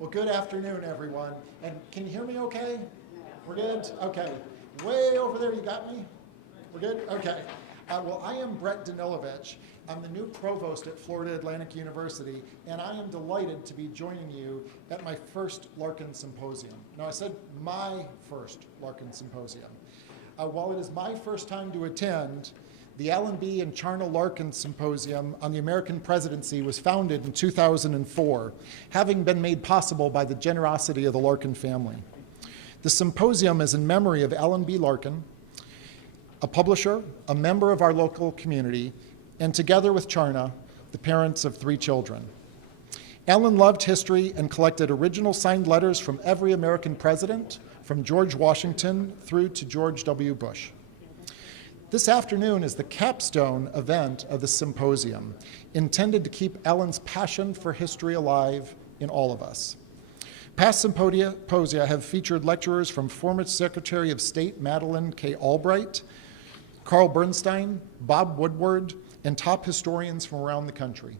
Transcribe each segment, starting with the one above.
Well, good afternoon, everyone. And can you hear me okay? We're good? Okay. Way over there, you got me? We're good? Okay. Well, I am Brett Danilovich. I'm the new provost at Florida Atlantic University, and I am delighted to be joining you at my first Larkin Symposium. Now, I said my first Larkin Symposium. While it is my first time to attend, the Allenby and Charna Larkin Symposium on the American Presidency was founded in 2004, having been made possible by the generosity of the Larkin family. The symposium is in memory of Allenby Larkin, a publisher, a member of our local community, and together with Charna, the parents of 3 children. Allen loved history and collected original signed letters from every American president, from George Washington through to George W. Bush. This afternoon is the capstone event of the symposium, intended to keep Allen's passion for history alive in all of us. Past symposia have featured lecturers from former Secretary of State Madeleine K. Albright, Carl Bernstein, Bob Woodward, and top historians from around the country.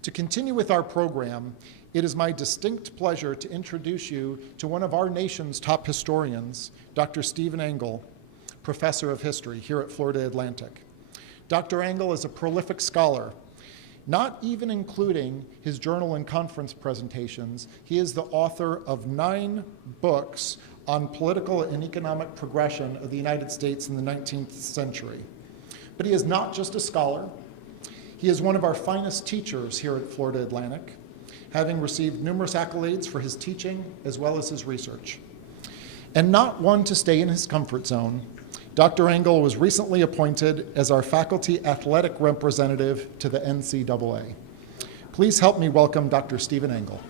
To continue with our program, it is my distinct pleasure to introduce you to one of our nation's top historians, Dr. Stephen Engel, Professor of History here at Florida Atlantic. Dr. Engel is a prolific scholar. Not even including his journal and conference presentations, he is the author of 9 books on political and economic progression of the United States in the 19th century. But he is not just a scholar. He is one of our finest teachers here at Florida Atlantic, having received numerous accolades for his teaching as well as his research. And not one to stay in his comfort zone, Dr. Engel was recently appointed as our faculty athletic representative to the NCAA. Please help me welcome Dr. Stephen Engel.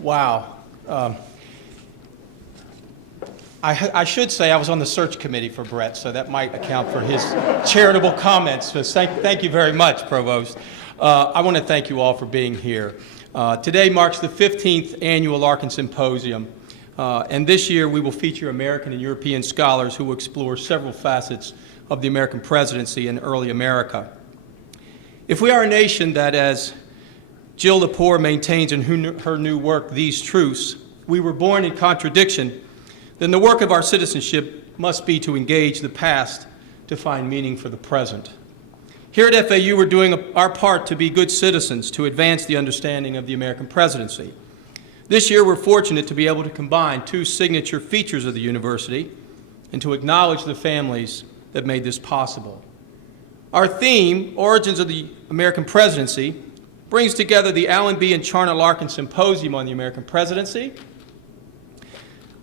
Wow. I should say I was on the search committee for Brett, so that might account for his charitable comments. So thank you very much, Provost. I want to thank you all for being here. Today marks the 15th annual Larkin Symposium, and this year we will feature American and European scholars who will explore several facets of the American presidency in early America. If we are a nation that, as Jill Lepore maintains in her new work, These Truths, we were born in contradiction, then the work of our citizenship must be to engage the past to find meaning for the present. Here at FAU, we're doing our part to be good citizens to advance the understanding of the American presidency. This year, we're fortunate to be able to combine 2 signature features of the university and to acknowledge the families that made this possible. Our theme, Origins of the American Presidency, brings together the Allenby and Charna Larkin Symposium on the American Presidency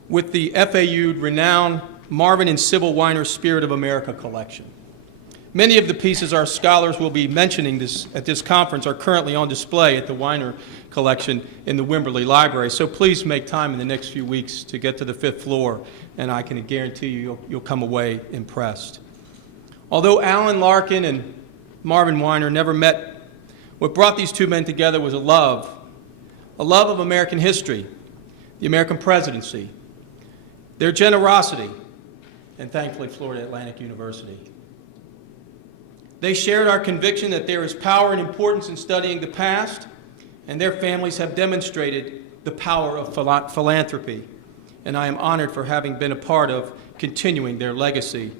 with the FAU renowned Marvin and Sybil Weiner Spirit of America collection. Many of the pieces our scholars will be mentioning at this conference are currently on display at the Weiner collection in the Wimberley Library, so please make time in the next few weeks to get to the 5th floor, and I can guarantee you'll come away impressed. Although Allen Larkin and Marvin Weiner never met, what brought these 2 men together was a love of American history, the American presidency, their generosity, and thankfully Florida Atlantic University. They shared our conviction that there is power and importance in studying the past, and their families have demonstrated the power of philanthropy, and I am honored for having been a part of continuing their legacy,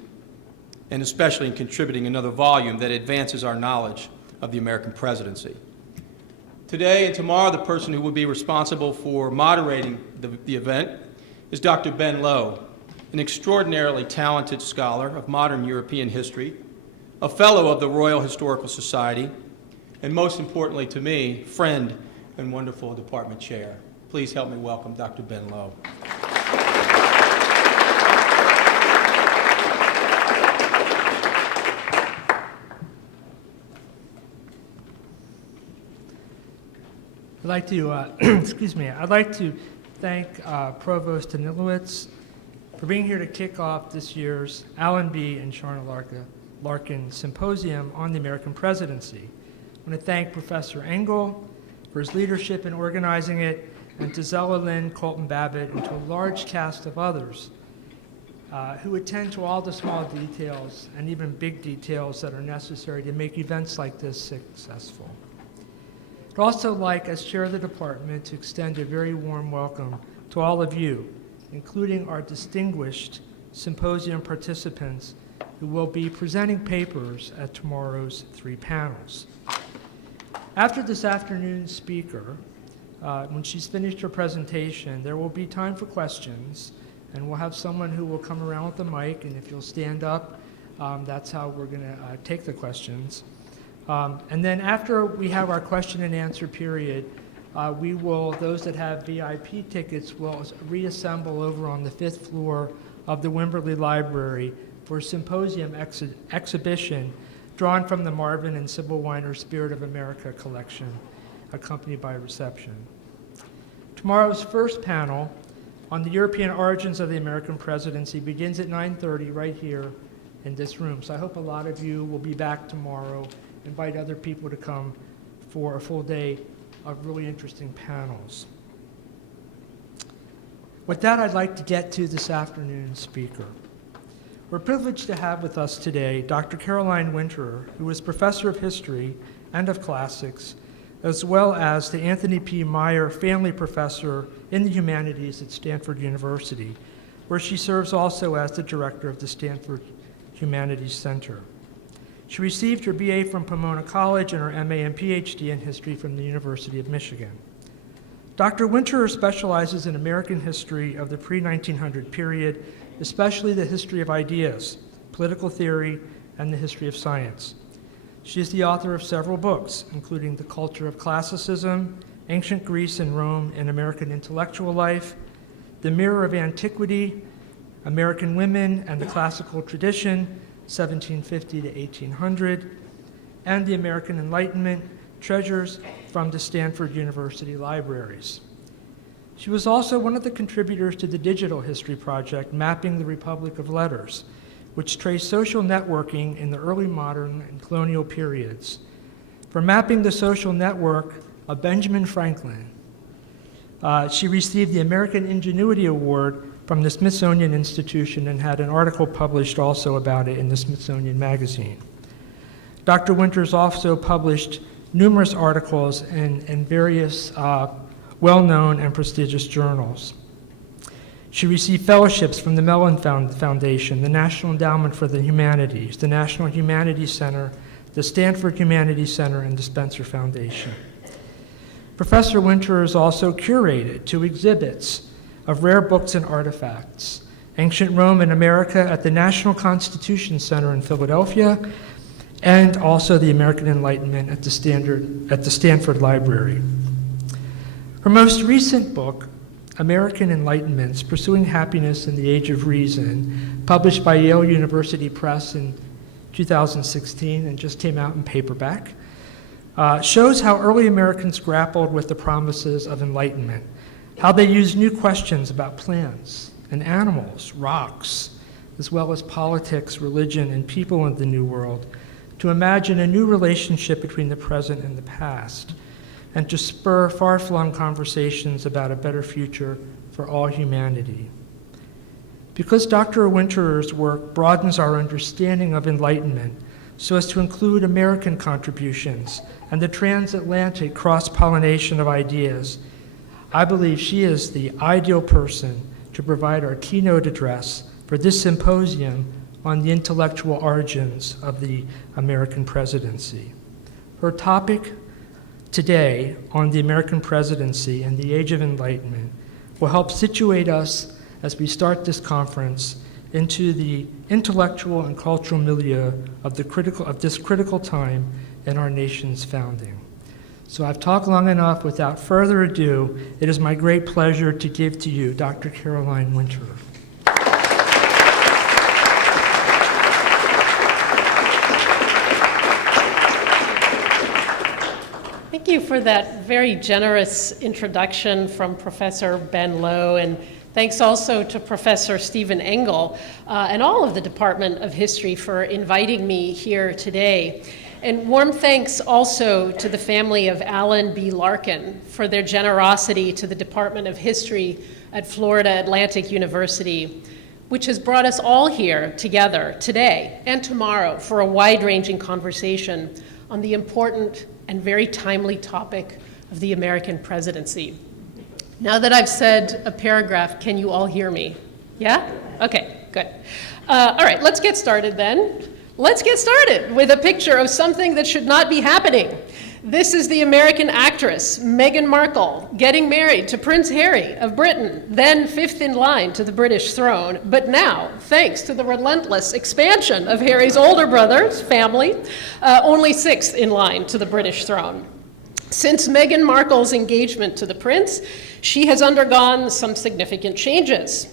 and especially in contributing another volume that advances our knowledge of the American presidency. Today and tomorrow, the person who will be responsible for moderating the event is Dr. Ben Lowe, an extraordinarily talented scholar of modern European history, a fellow of the Royal Historical Society, and most importantly to me, friend and wonderful department chair. Please help me welcome Dr. Ben Lowe. I'd like to, excuse me, I'd like to thank Provost Danilovich for being here to kick off this year's Allenby and Charna Larkin Symposium on the American Presidency. I want to thank Professor Engel for his leadership in organizing it, and to Zella Lynn, Colton Babbitt, and to a large cast of others. who attend to all the small details and even big details that are necessary to make events like this successful. I'd also like, as chair of the department, to extend a very warm welcome to all of you, including our distinguished symposium participants who will be presenting papers at tomorrow's 3 panels. After this afternoon's speaker, when she's finished her presentation, there will be time for questions, and we'll have someone who will come around with the mic, and if you'll stand up, that's how we're going to take the questions. And then after we have our question and answer period, those that have VIP tickets will reassemble over on the 5th floor of the Wimberley Library for a symposium exhibition drawn from the Marvin and Sybil Weiner Spirit of America collection, accompanied by a reception. Tomorrow's first panel on the European origins of the American presidency begins at 9:30 right here in this room. So I hope a lot of you will be back tomorrow. Invite other people to come for a full day of really interesting panels. With that, I'd like to get to this afternoon's speaker. We're privileged to have with us today Dr. Caroline Winterer, who is professor of history and of classics, as well as the Anthony P. Meyer Family Professor in the Humanities at Stanford University, where she serves also as the director of the Stanford Humanities Center. She received her BA from Pomona College and her MA and PhD in history from the University of Michigan. Dr. Winterer specializes in American history of the pre-1900 period, especially the history of ideas, political theory, and the history of science. She is the author of several books, including The Culture of Classicism, Ancient Greece and Rome in American Intellectual Life, The Mirror of Antiquity, American Women and the Classical Tradition, 1750 to 1800, and The American Enlightenment, Treasures from the Stanford University Libraries. She was also one of the contributors to the digital history project, Mapping the Republic of Letters, which traced social networking in the early modern and colonial periods. For mapping the social network of Benjamin Franklin, she received the American Ingenuity Award from the Smithsonian Institution and had an article published also about it in the Smithsonian Magazine. Dr. Winters also published numerous articles in various well-known and prestigious journals. She received fellowships from the Mellon Foundation, the National Endowment for the Humanities, the National Humanities Center, the Stanford Humanities Center, and the Spencer Foundation. Professor Winterer has also curated 2 exhibits of rare books and artifacts, Ancient Rome and America at the National Constitution Center in Philadelphia, and also the American Enlightenment at the Stanford Library. Her most recent book, American Enlightenments, Pursuing Happiness in the Age of Reason, published by Yale University Press in 2016 and just came out in paperback, shows how early Americans grappled with the promises of enlightenment, how they used new questions about plants and animals, rocks, as well as politics, religion, and people in the New World, to imagine a new relationship between the present and the past, and to spur far-flung conversations about a better future for all humanity. Because Dr. Winterer's work broadens our understanding of enlightenment so as to include American contributions and the transatlantic cross-pollination of ideas, I believe she is the ideal person to provide our keynote address for this symposium on the intellectual origins of the American presidency. Her topic today on the American presidency and the Age of Enlightenment will help situate us as we start this conference into the intellectual and cultural milieu of this critical time in our nation's founding. So I've talked long enough. Without further ado, it is my great pleasure to give to you Dr. Caroline Winterer. Thank you for that very generous introduction from Professor Ben Lowe, and thanks also to Professor Stephen Engel and all of the Department of History for inviting me here today. And warm thanks also to the family of Alan B. Larkin for their generosity to the Department of History at Florida Atlantic University. which has brought us all here together today and tomorrow for a wide-ranging conversation on the important and very timely topic of the American presidency. Now that I've said a paragraph, can you all hear me? Yeah? Okay, good. All right, let's get started then. Let's get started with a picture of something that should not be happening. This is the American actress, Meghan Markle, getting married to Prince Harry of Britain, then fifth in line to the British throne, but now, thanks to the relentless expansion of Harry's older brother's family, only sixth in line to the British throne. Since Meghan Markle's engagement to the prince, she has undergone some significant changes.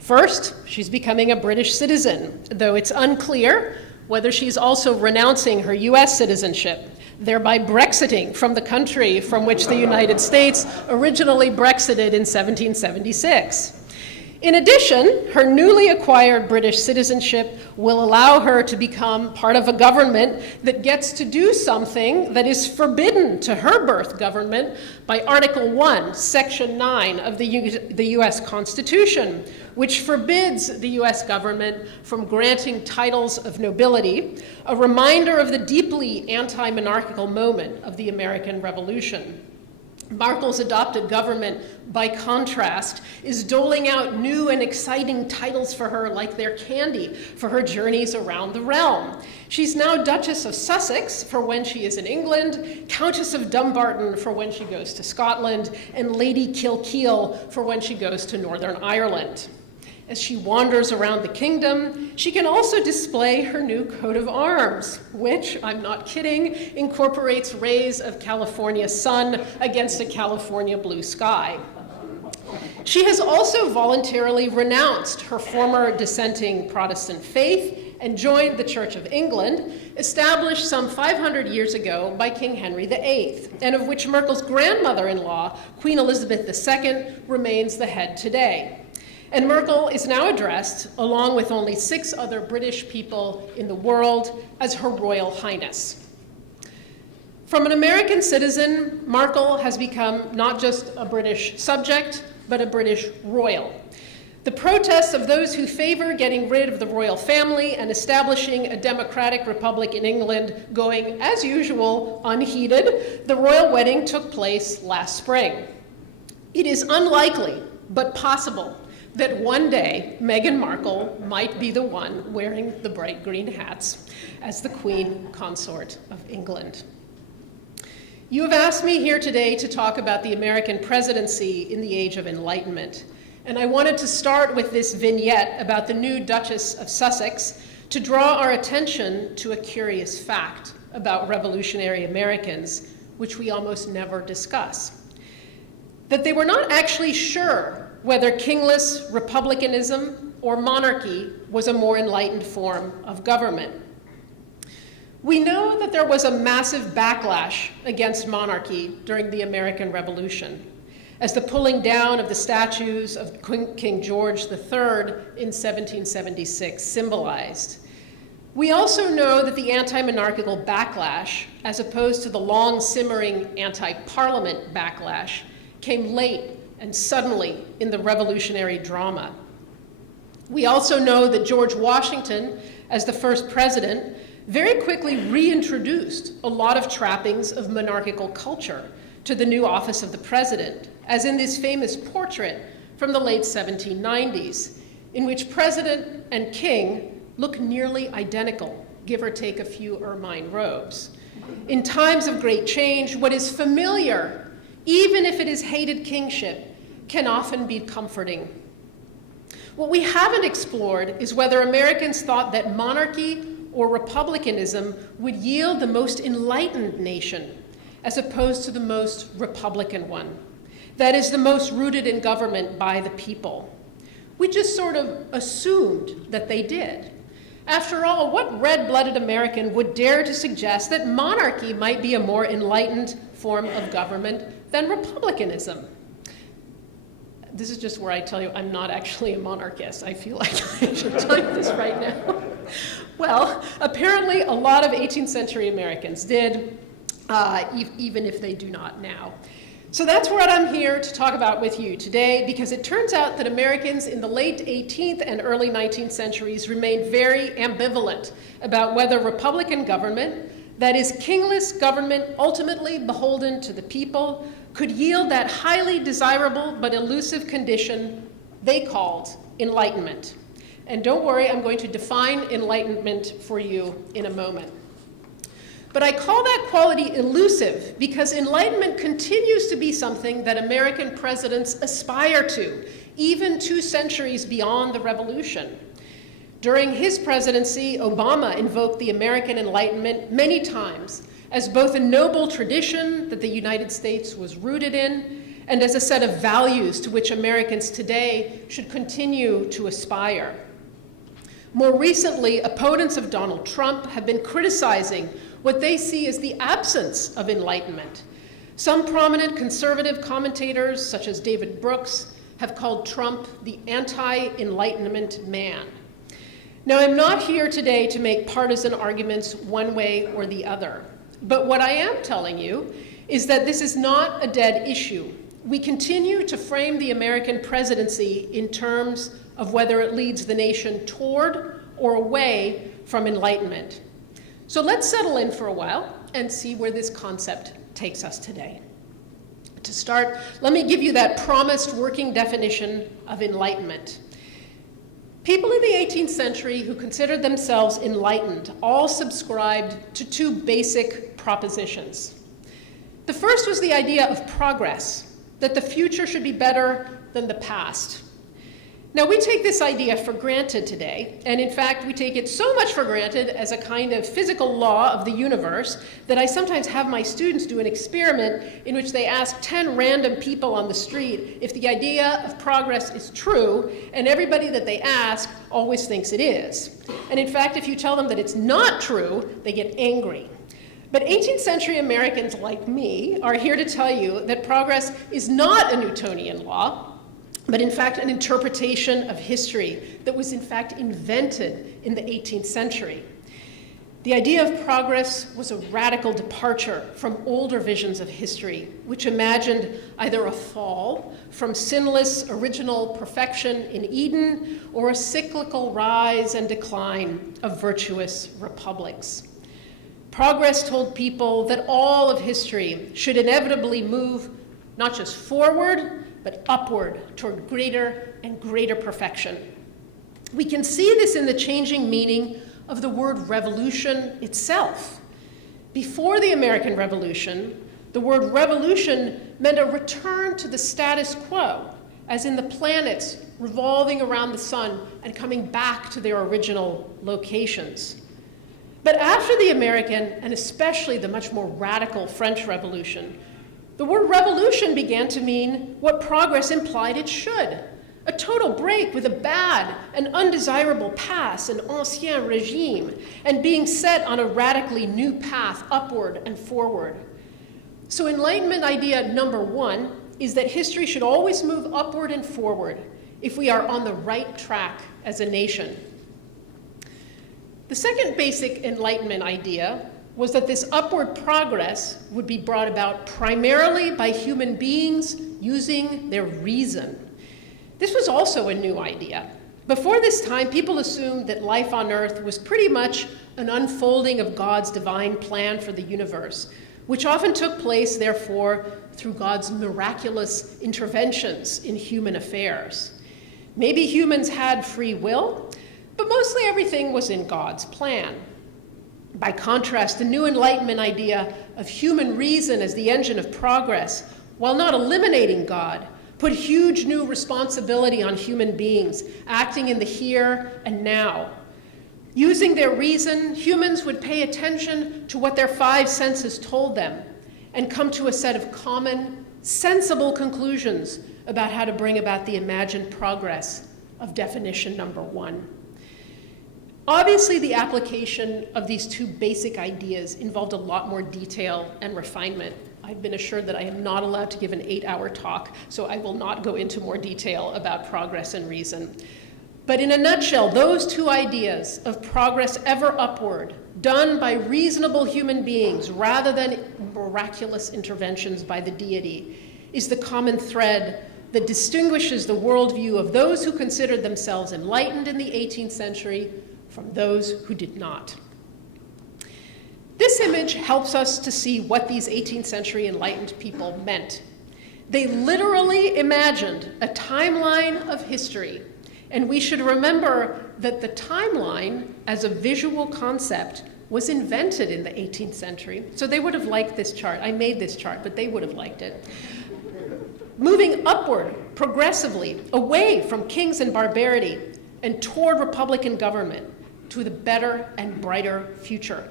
First, she's becoming a British citizen, though it's unclear whether she's also renouncing her US citizenship, thereby Brexiting from the country from which the United States originally Brexited in 1776. In addition, her newly acquired British citizenship will allow her to become part of a government that gets to do something that is forbidden to her birth government by Article 1, Section 9 of the US Constitution, which forbids the US government from granting titles of nobility, a reminder of the deeply anti-monarchical moment of the American Revolution. Markle's adopted government, by contrast, is doling out new and exciting titles for her like they're candy for her journeys around the realm. She's now Duchess of Sussex for when she is in England, Countess of Dumbarton for when she goes to Scotland, and Lady Kilkeel for when she goes to Northern Ireland. As she wanders around the kingdom, she can also display her new coat of arms, which, I'm not kidding, incorporates rays of California's sun against a California blue sky. She has also voluntarily renounced her former dissenting Protestant faith and joined the Church of England, established some 500 years ago by King Henry VIII, and of which Markle's grandmother-in-law, Queen Elizabeth II, remains the head today. And Markle is now addressed, along with only 6 other British people in the world, as Her Royal Highness. From an American citizen, Markle has become not just a British subject, but a British royal. The protests of those who favor getting rid of the royal family and establishing a democratic republic in England going, as usual, unheeded, the royal wedding took place last spring. It is unlikely, but possible, that one day Meghan Markle might be the one wearing the bright green hats as the Queen Consort of England. You have asked me here today to talk about the American presidency in the age of Enlightenment, and I wanted to start with this vignette about the new Duchess of Sussex to draw our attention to a curious fact about revolutionary Americans, which we almost never discuss. That they were not actually sure whether kingless republicanism or monarchy was a more enlightened form of government. We know that there was a massive backlash against monarchy during the American Revolution, as the pulling down of the statues of King George III in 1776 symbolized. We also know that the anti-monarchical backlash, as opposed to the long simmering anti-parliament backlash, came late and suddenly in the revolutionary drama. We also know that George Washington, as the first president, very quickly reintroduced a lot of trappings of monarchical culture to the new office of the president, as in this famous portrait from the late 1790s, in which president and king look nearly identical, give or take a few ermine robes. In times of great change, what is familiar, even if it is hated kingship, can often be comforting. What we haven't explored is whether Americans thought that monarchy or republicanism would yield the most enlightened nation, as opposed to the most republican one. That is, the most rooted in government by the people. We just sort of assumed that they did. After all, what red-blooded American would dare to suggest that monarchy might be a more enlightened form of government than republicanism? This is just where I tell you I'm not actually a monarchist. I feel like I should tell you this right now. Well, apparently a lot of 18th century Americans did, even if they do not now. So that's what I'm here to talk about with you today, because it turns out that Americans in the late 18th and early 19th centuries remained very ambivalent about whether Republican government, that is, kingless government ultimately beholden to the people, could yield that highly desirable but elusive condition they called enlightenment. And don't worry, I'm going to define enlightenment for you in a moment. But I call that quality elusive because enlightenment continues to be something that American presidents aspire to, even 2 centuries beyond the revolution. During his presidency, Obama invoked the American Enlightenment many times as both a noble tradition that the United States was rooted in and as a set of values to which Americans today should continue to aspire. More recently, opponents of Donald Trump have been criticizing what they see as the absence of enlightenment. Some prominent conservative commentators, such as David Brooks, have called Trump the anti-enlightenment man. Now, I'm not here today to make partisan arguments one way or the other, but what I am telling you is that this is not a dead issue. We continue to frame the American presidency in terms of whether it leads the nation toward or away from enlightenment. So let's settle in for a while and see where this concept takes us today. To start, let me give you that promised working definition of enlightenment. People in the 18th century who considered themselves enlightened all subscribed to 2 basic propositions. The first was the idea of progress, that the future should be better than the past. Now, we take this idea for granted today, and in fact, we take it so much for granted as a kind of physical law of the universe that I sometimes have my students do an experiment in which they ask 10 random people on the street if the idea of progress is true, and everybody that they ask always thinks it is. And in fact, if you tell them that it's not true, they get angry. But 18th century Americans like me are here to tell you that progress is not a Newtonian law, but in fact an interpretation of history that was in fact invented in the 18th century. The idea of progress was a radical departure from older visions of history, which imagined either a fall from sinless original perfection in Eden or a cyclical rise and decline of virtuous republics. Progress told people that all of history should inevitably move not just forward, but upward toward greater and greater perfection. We can see this in the changing meaning of the word revolution itself. Before the American Revolution, the word revolution meant a return to the status quo, as in the planets revolving around the sun and coming back to their original locations. But after the American, and especially the much more radical French Revolution, the word revolution began to mean what progress implied it should: a total break with a bad and undesirable past, an ancien regime, and being set on a radically new path upward and forward. So Enlightenment idea number 1 is that history should always move upward and forward if we are on the right track as a nation. The second basic Enlightenment idea was that this upward progress would be brought about primarily by human beings using their reason. This was also a new idea. Before this time, people assumed that life on Earth was pretty much an unfolding of God's divine plan for the universe, which often took place, therefore, through God's miraculous interventions in human affairs. Maybe humans had free will, but mostly everything was in God's plan. By contrast, the new Enlightenment idea of human reason as the engine of progress, while not eliminating God, put huge new responsibility on human beings, acting in the here and now. Using their reason, humans would pay attention to what their 5 senses told them and come to a set of common, sensible conclusions about how to bring about the imagined progress of definition number 1. Obviously, the application of these 2 basic ideas involved a lot more detail and refinement. I've been assured that I am not allowed to give an 8-hour talk, so I will not go into more detail about progress and reason. But in a nutshell, those 2 ideas of progress ever upward, done by reasonable human beings rather than miraculous interventions by the deity, is the common thread that distinguishes the worldview of those who considered themselves enlightened in the 18th century from those who did not. This image helps us to see what these 18th century enlightened people meant. They literally imagined a timeline of history, and we should remember that the timeline as a visual concept was invented in the 18th century. So they would have liked this chart. I made this chart, but they would have liked it. Moving upward progressively, away from kings and barbarity, and toward republican government to the better and brighter future.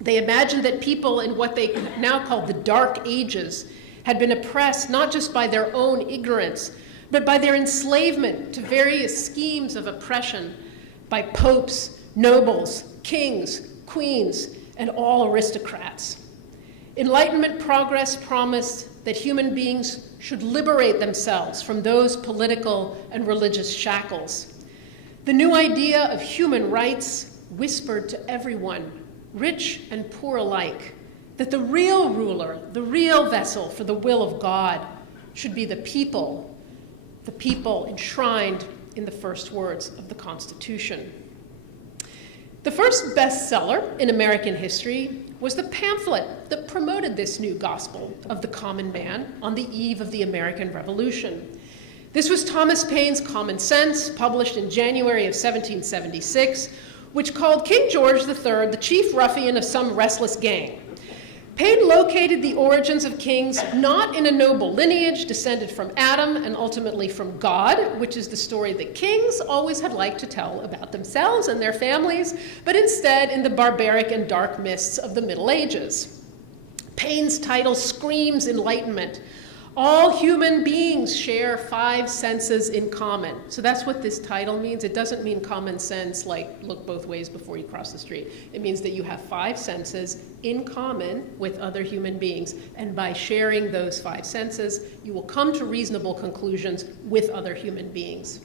They imagined that people in what they now call the Dark Ages had been oppressed not just by their own ignorance, but by their enslavement to various schemes of oppression by popes, nobles, kings, queens, and all aristocrats. Enlightenment progress promised that human beings should liberate themselves from those political and religious shackles. The new idea of human rights whispered to everyone, rich and poor alike, that the real ruler, the real vessel for the will of God, should be the people enshrined in the first words of the Constitution. The first bestseller in American history was the pamphlet that promoted this new gospel of the common man on the eve of the American Revolution. This was Thomas Paine's Common Sense, published in January of 1776, which called King George III the chief ruffian of some restless gang. Paine located the origins of kings not in a noble lineage descended from Adam and ultimately from God, which is the story that kings always had liked to tell about themselves and their families, but instead in the barbaric and dark mists of the Middle Ages. Paine's title screams enlightenment. All human beings share 5 senses in common. So that's what this title means. It doesn't mean common sense like look both ways before you cross the street. It means that you have 5 senses in common with other human beings. And by sharing those 5 senses, you will come to reasonable conclusions with other human beings.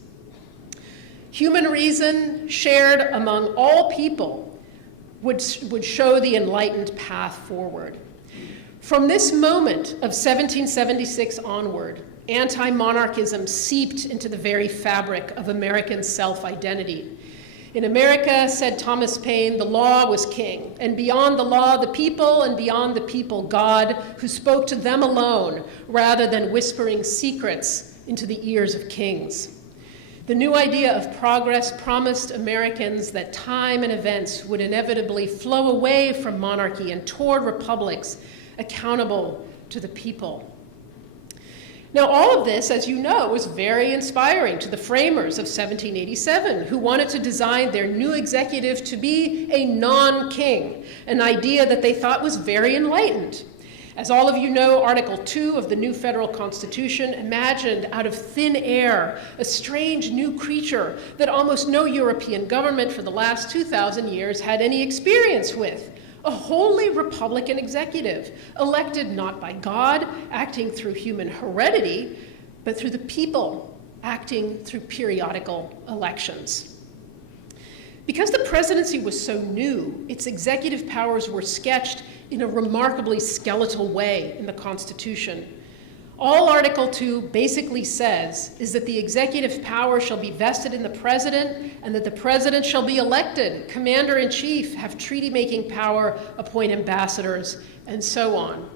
Human reason shared among all people would show the enlightened path forward. From this moment of 1776 onward, anti-monarchism seeped into the very fabric of American self-identity. In America, said Thomas Paine, the law was king, and beyond the law, the people, and beyond the people, God, who spoke to them alone, rather than whispering secrets into the ears of kings. The new idea of progress promised Americans that time and events would inevitably flow away from monarchy and toward republics, accountable to the people. Now, all of this, as you know, was very inspiring to the framers of 1787, who wanted to design their new executive to be a non-king, an idea that they thought was very enlightened. As all of you know, Article 2 of the new federal Constitution imagined out of thin air a strange new creature that almost no European government for the last 2,000 years had any experience with. A wholly Republican executive, elected not by God, acting through human heredity, but through the people, acting through periodical elections. Because the presidency was so new, its executive powers were sketched in a remarkably skeletal way in the Constitution. All Article 2 basically says is that the executive power shall be vested in the president and that the president shall be elected, commander-in-chief, have treaty-making power, appoint ambassadors, and so on.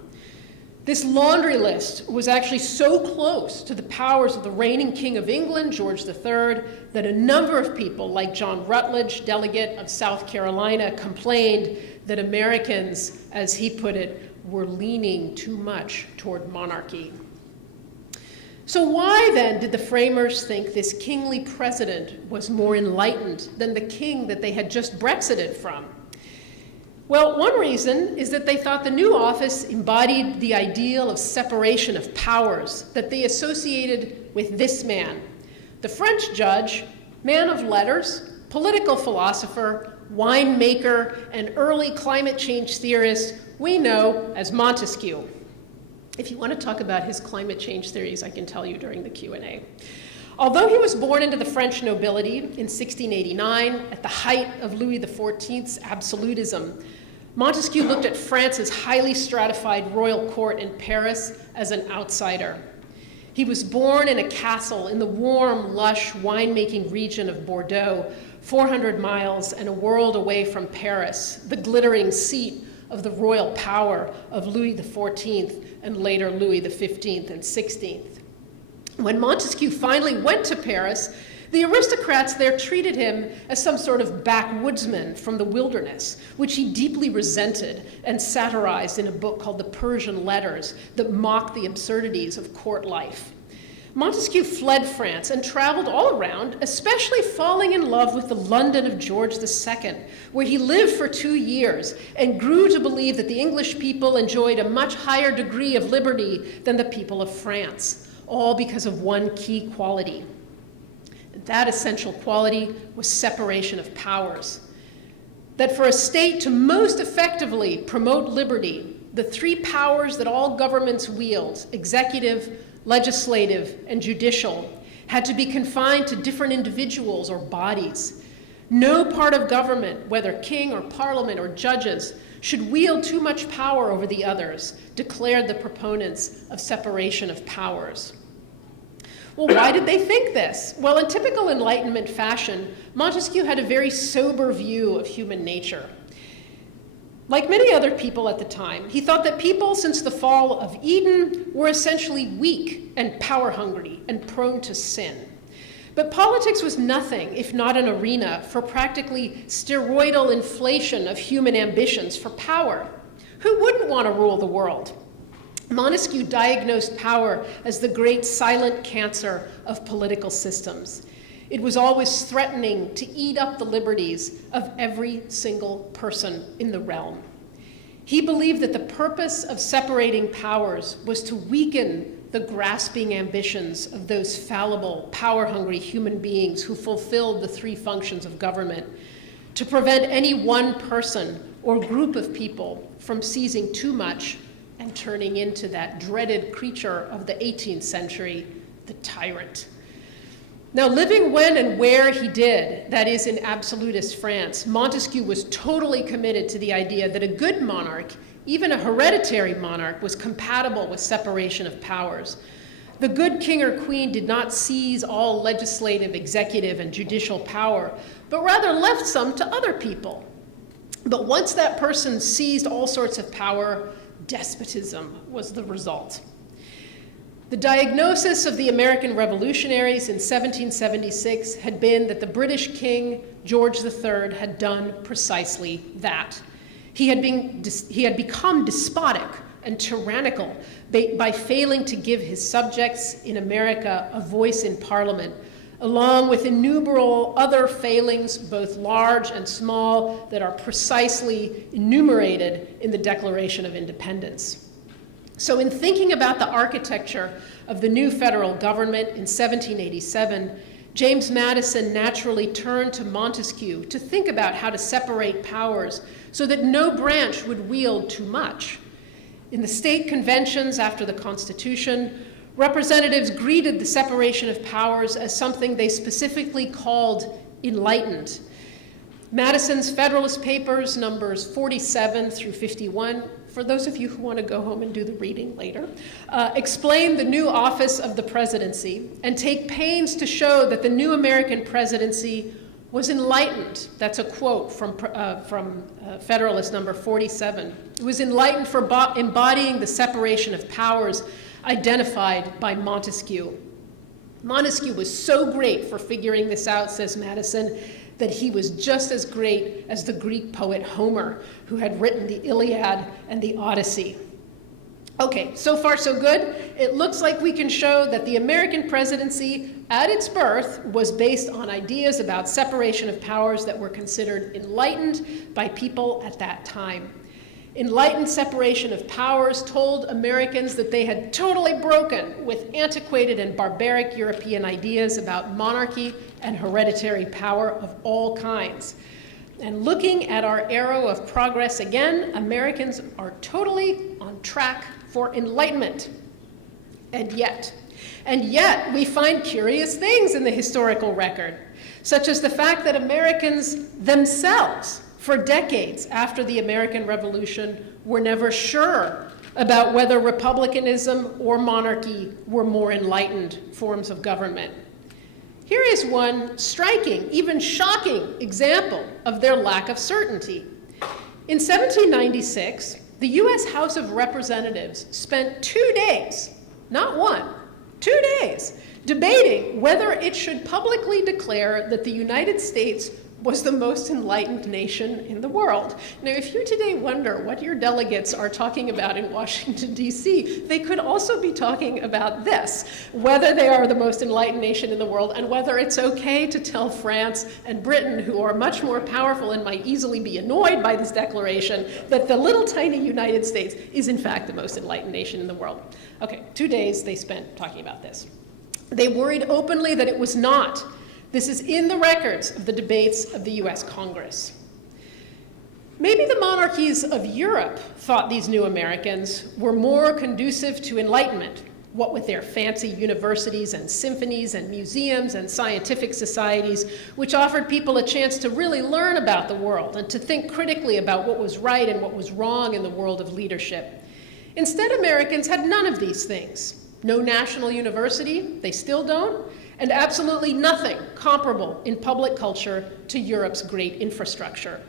This laundry list was actually so close to the powers of the reigning King of England, George III, that a number of people, like John Rutledge, delegate of South Carolina, complained that Americans, as he put it, were leaning too much toward monarchy. So why then did the framers think this kingly president was more enlightened than the king that they had just Brexited from? Well, one reason is that they thought the new office embodied the ideal of separation of powers that they associated with this man, the French judge, man of letters, political philosopher, winemaker, and early climate change theorist we know as Montesquieu. If you want to talk about his climate change theories, I can tell you during the Q&A. Although he was born into the French nobility in 1689, at the height of Louis XIV's absolutism, Montesquieu looked at France's highly stratified royal court in Paris as an outsider. He was born in a castle in the warm, lush, winemaking region of Bordeaux, 400 miles and a world away from Paris, the glittering seat of the royal power of Louis XIV and later Louis XV and XVI. When Montesquieu finally went to Paris, the aristocrats there treated him as some sort of backwoodsman from the wilderness, which he deeply resented and satirized in a book called The Persian Letters that mocked the absurdities of court life. Montesquieu fled France and traveled all around, especially falling in love with the London of George II, where he lived for 2 years and grew to believe that the English people enjoyed a much higher degree of liberty than the people of France, all because of one key quality. That essential quality was separation of powers. That for a state to most effectively promote liberty, the three powers that all governments wield, executive, legislative, and judicial, had to be confined to different individuals or bodies. No part of government, whether king or parliament or judges, should wield too much power over the others, declared the proponents of separation of powers. Well, why did they think this? Well, in typical Enlightenment fashion, Montesquieu had a very sober view of human nature. Like many other people at the time, he thought that people since the fall of Eden were essentially weak and power-hungry and prone to sin. But politics was nothing if not an arena for practically steroidal inflation of human ambitions for power. Who wouldn't want to rule the world? Montesquieu diagnosed power as the great silent cancer of political systems. It was always threatening to eat up the liberties of every single person in the realm. He believed that the purpose of separating powers was to weaken the grasping ambitions of those fallible, power-hungry human beings who fulfilled the three functions of government, to prevent any one person or group of people from seizing too much and turning into that dreaded creature of the 18th century, the tyrant. Now, living when and where he did, that is in absolutist France, Montesquieu was totally committed to the idea that a good monarch, even a hereditary monarch, was compatible with separation of powers. The good king or queen did not seize all legislative, executive, and judicial power, but rather left some to other people. But once that person seized all sorts of power, despotism was the result. The diagnosis of the American revolutionaries in 1776 had been that the British king, George III, had done precisely that. He had become despotic and tyrannical by failing to give his subjects in America a voice in Parliament, along with innumerable other failings, both large and small, that are precisely enumerated in the Declaration of Independence. So in thinking about the architecture of the new federal government in 1787, James Madison naturally turned to Montesquieu to think about how to separate powers so that no branch would wield too much. In the state conventions after the Constitution, representatives greeted the separation of powers as something they specifically called enlightened. Madison's Federalist Papers, numbers 47 through 51, for those of you who want to go home and do the reading later, explain the new office of the presidency and take pains to show that the new American presidency was enlightened. That's a quote from Federalist number 47. It was enlightened for embodying the separation of powers identified by Montesquieu. Montesquieu was so great for figuring this out, says Madison, that he was just as great as the Greek poet Homer, who had written the Iliad and the Odyssey. Okay, so far so good. It looks like we can show that the American presidency at its birth was based on ideas about separation of powers that were considered enlightened by people at that time. Enlightened separation of powers told Americans that they had totally broken with antiquated and barbaric European ideas about monarchy and hereditary power of all kinds. And looking at our arrow of progress again, Americans are totally on track for enlightenment. And yet we find curious things in the historical record, such as the fact that Americans themselves for decades after the American Revolution, were never sure about whether republicanism or monarchy were more enlightened forms of government. Here is one striking, even shocking example of their lack of certainty. In 1796, the US House of Representatives spent 2 days, not one, 2 days, debating whether it should publicly declare that the United States was the most enlightened nation in the world. Now, if you today wonder what your delegates are talking about in Washington, D.C., they could also be talking about this, whether they are the most enlightened nation in the world and whether it's okay to tell France and Britain, who are much more powerful and might easily be annoyed by this declaration, that the little tiny United States is in fact the most enlightened nation in the world. Okay, 2 days they spent talking about this. They worried openly that it was not. This is in the records of the debates of the US Congress. Maybe the monarchies of Europe thought these new Americans were more conducive to Enlightenment, what with their fancy universities and symphonies and museums and scientific societies, which offered people a chance to really learn about the world and to think critically about what was right and what was wrong in the world of leadership. Instead, Americans had none of these things. No national university, they still don't, and absolutely nothing comparable in public culture to Europe's great infrastructure.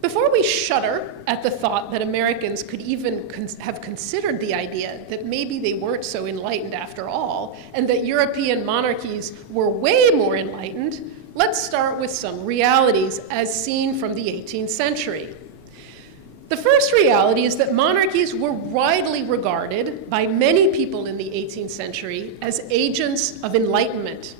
Before we shudder at the thought that Americans could even have considered the idea that maybe they weren't so enlightened after all, and that European monarchies were way more enlightened, let's start with some realities as seen from the 18th century. The first reality is that monarchies were widely regarded by many people in the 18th century as agents of enlightenment.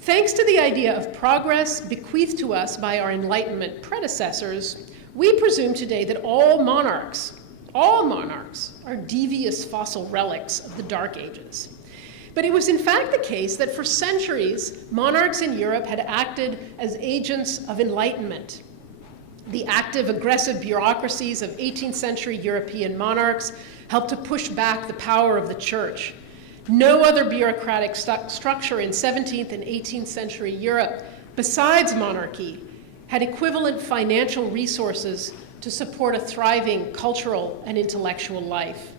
Thanks to the idea of progress bequeathed to us by our Enlightenment predecessors, we presume today that all monarchs are devious fossil relics of the Dark Ages. But it was in fact the case that for centuries, monarchs in Europe had acted as agents of enlightenment. The active, aggressive bureaucracies of 18th century European monarchs helped to push back the power of the church. No other bureaucratic structure in 17th and 18th century Europe, besides monarchy, had equivalent financial resources to support a thriving cultural and intellectual life.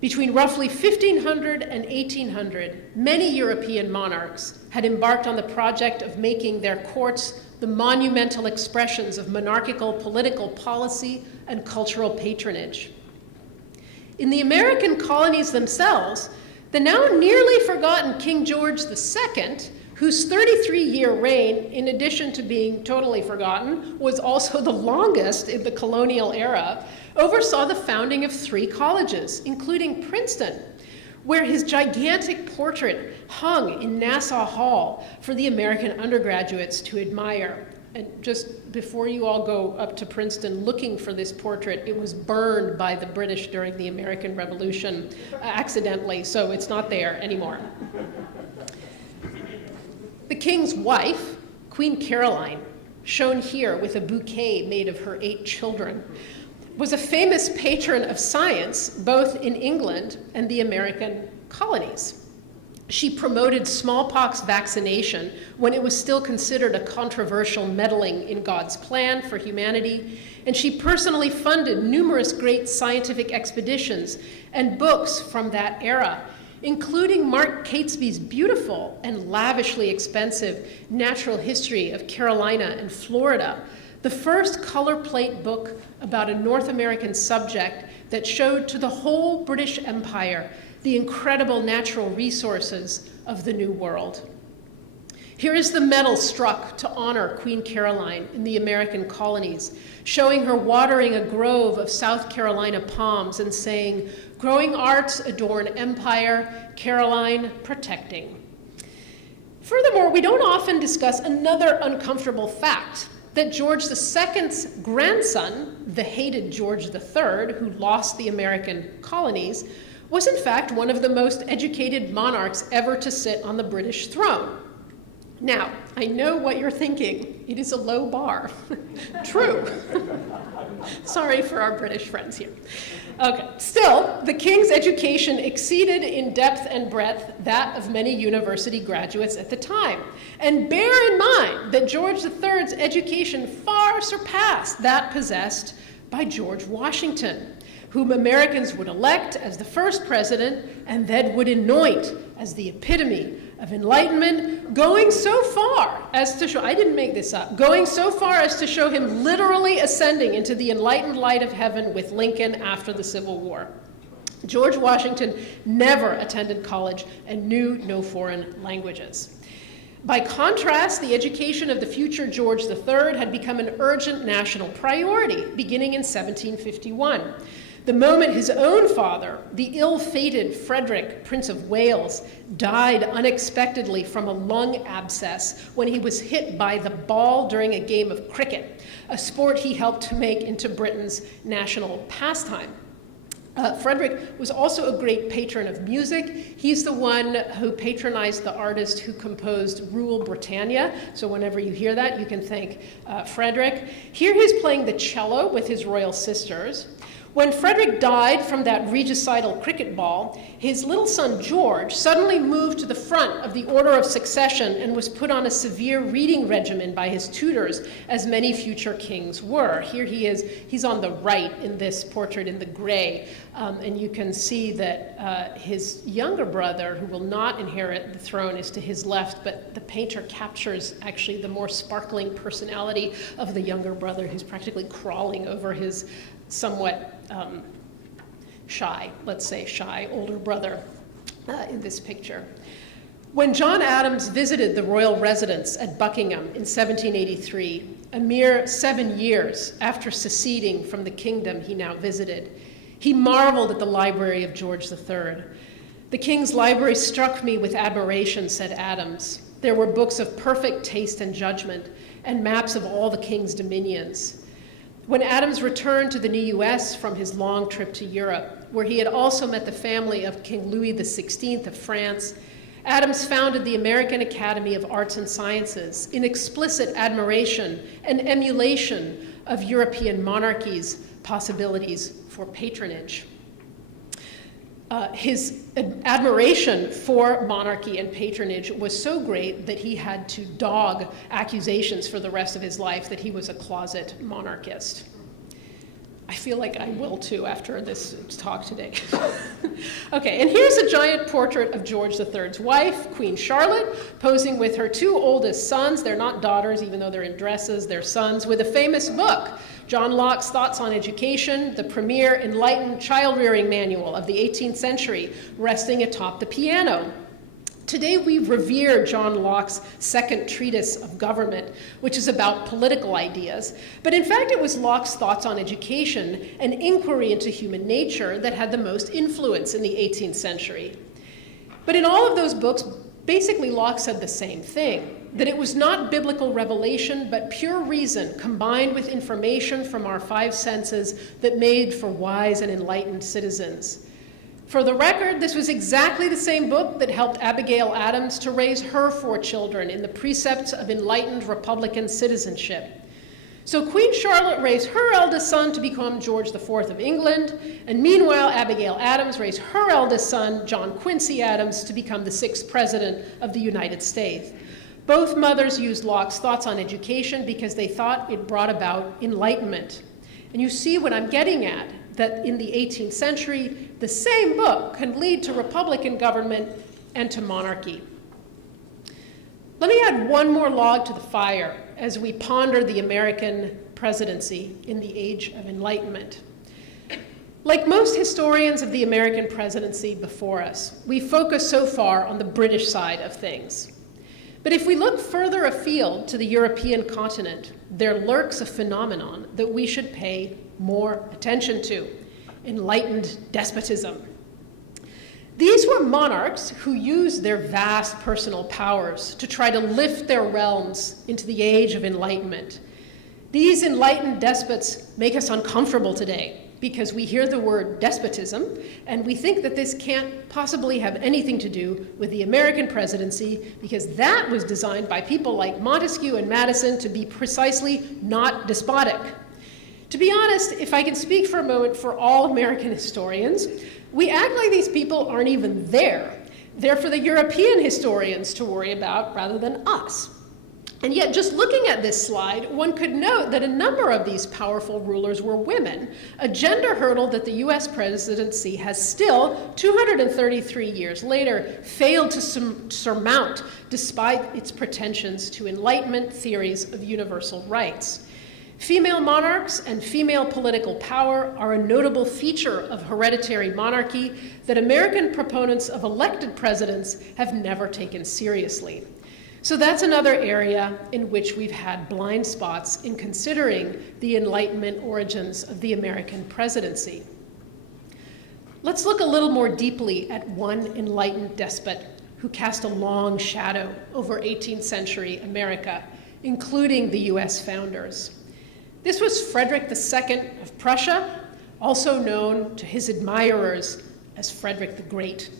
Between roughly 1500 and 1800, many European monarchs had embarked on the project of making their courts the monumental expressions of monarchical political policy and cultural patronage. In the American colonies themselves, the now nearly forgotten King George II, whose 33-year reign, in addition to being totally forgotten, was also the longest in the colonial era, oversaw the founding of 3 colleges, including Princeton, where his gigantic portrait hung in Nassau Hall for the American undergraduates to admire. And just before you all go up to Princeton looking for this portrait, it was burned by the British during the American Revolution accidentally, so it's not there anymore. The king's wife, Queen Caroline, shown here with a bouquet made of her 8 children, was a famous patron of science, both in England and the American colonies. She promoted smallpox vaccination when it was still considered a controversial meddling in God's plan for humanity, and she personally funded numerous great scientific expeditions and books from that era, including Mark Catesby's beautiful and lavishly expensive Natural History of Carolina and Florida, the first color plate book about a North American subject that showed to the whole British Empire the incredible natural resources of the New World. Here is the medal struck to honor Queen Caroline in the American colonies, showing her watering a grove of South Carolina palms and saying, "Growing arts adorn empire, Caroline protecting." Furthermore, we don't often discuss another uncomfortable fact, that George II's grandson, the hated George III, who lost the American colonies, was in fact one of the most educated monarchs ever to sit on the British throne. Now, I know what you're thinking. It is a low bar. True. Sorry for our British friends here. Okay, still, the king's education exceeded in depth and breadth that of many university graduates at the time. And bear in mind that George III's education far surpassed that possessed by George Washington, whom Americans would elect as the first president and then would anoint as the epitome of enlightenment, going so far as to show, I didn't make this up, going so far as to show him literally ascending into the enlightened light of heaven with Lincoln after the Civil War. George Washington never attended college and knew no foreign languages. By contrast, the education of the future George III had become an urgent national priority beginning in 1751. The moment his own father, the ill-fated Frederick, Prince of Wales, died unexpectedly from a lung abscess when he was hit by the ball during a game of cricket, a sport he helped to make into Britain's national pastime. Frederick was also a great patron of music. He's the one who patronized the artist who composed Rule Britannia. So whenever you hear that, you can thank Frederick. Here he's playing the cello with his royal sisters. When Frederick died from that regicidal cricket ball, his little son George suddenly moved to the front of the order of succession and was put on a severe reading regimen by his tutors, as many future kings were. Here he is, he's on the right in this portrait in the gray, and you can see that his younger brother, who will not inherit the throne, is to his left, but the painter captures actually the more sparkling personality of the younger brother, who's practically crawling over his somewhat shy, let's say shy, older brother in this picture. When John Adams visited the royal residence at Buckingham in 1783, a mere 7 years after seceding from the kingdom he now visited, he marveled at the library of George III. "The king's library struck me with admiration," said Adams. "There were books of perfect taste and judgment, and maps of all the king's dominions." When Adams returned to the New US from his long trip to Europe, where he had also met the family of King Louis XVI of France, Adams founded the American Academy of Arts and Sciences in explicit admiration and emulation of European monarchies' possibilities for patronage. His admiration for monarchy and patronage was so great that he had to dog accusations for the rest of his life that he was a closet monarchist. I feel like I will too after this talk today. Okay, and here's a giant portrait of George III's wife, Queen Charlotte, posing with her two oldest sons. They're not daughters, even though they're in dresses, they're sons, with a famous book, John Locke's Thoughts on Education, the premier enlightened child-rearing manual of the 18th century, resting atop the piano. Today we revere John Locke's second treatise of government, which is about political ideas. But in fact, it was Locke's Thoughts on Education, an inquiry into human nature, that had the most influence in the 18th century. But in all of those books, basically Locke said the same thing, that it was not biblical revelation, but pure reason combined with information from our five senses that made for wise and enlightened citizens. For the record, this was exactly the same book that helped Abigail Adams to raise her 4 children in the precepts of enlightened Republican citizenship. So Queen Charlotte raised her eldest son to become George IV of England, and meanwhile Abigail Adams raised her eldest son, John Quincy Adams, to become the 6th President of the United States. Both mothers used Locke's Thoughts on Education because they thought it brought about enlightenment. And you see what I'm getting at, that in the 18th century, the same book can lead to Republican government and to monarchy. Let me add one more log to the fire as we ponder the American presidency in the age of enlightenment. Like most historians of the American presidency before us, we focus so far on the British side of things. But if we look further afield to the European continent, there lurks a phenomenon that we should pay more attention to: enlightened despotism. These were monarchs who used their vast personal powers to try to lift their realms into the age of enlightenment. These enlightened despots make us uncomfortable today. because we hear the word despotism, and we think that this can't possibly have anything to do with the American presidency, because that was designed by people like Montesquieu and Madison to be precisely not despotic. To be honest, if I can speak for a moment for all American historians, we act like these people aren't even there. They're for the European historians to worry about rather than us. And yet, just looking at this slide, one could note that a number of these powerful rulers were women, a gender hurdle that the US presidency has still, 233 years later, failed to surmount despite its pretensions to Enlightenment theories of universal rights. Female monarchs and female political power are a notable feature of hereditary monarchy that American proponents of elected presidents have never taken seriously. So that's another area in which we've had blind spots in considering the Enlightenment origins of the American presidency. Let's look a little more deeply at one enlightened despot who cast a long shadow over 18th century America, including the US founders. This was Frederick II of Prussia, also known to his admirers as Frederick the Great.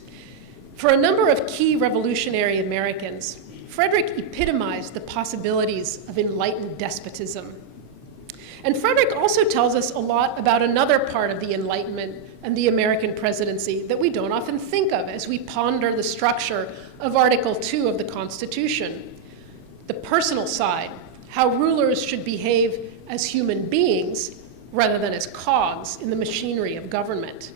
For a number of key revolutionary Americans, Frederick epitomized the possibilities of enlightened despotism. And Frederick also tells us a lot about another part of the Enlightenment and the American presidency that we don't often think of as we ponder the structure of Article 2 of the Constitution. The personal side, how rulers should behave as human beings rather than as cogs in the machinery of government.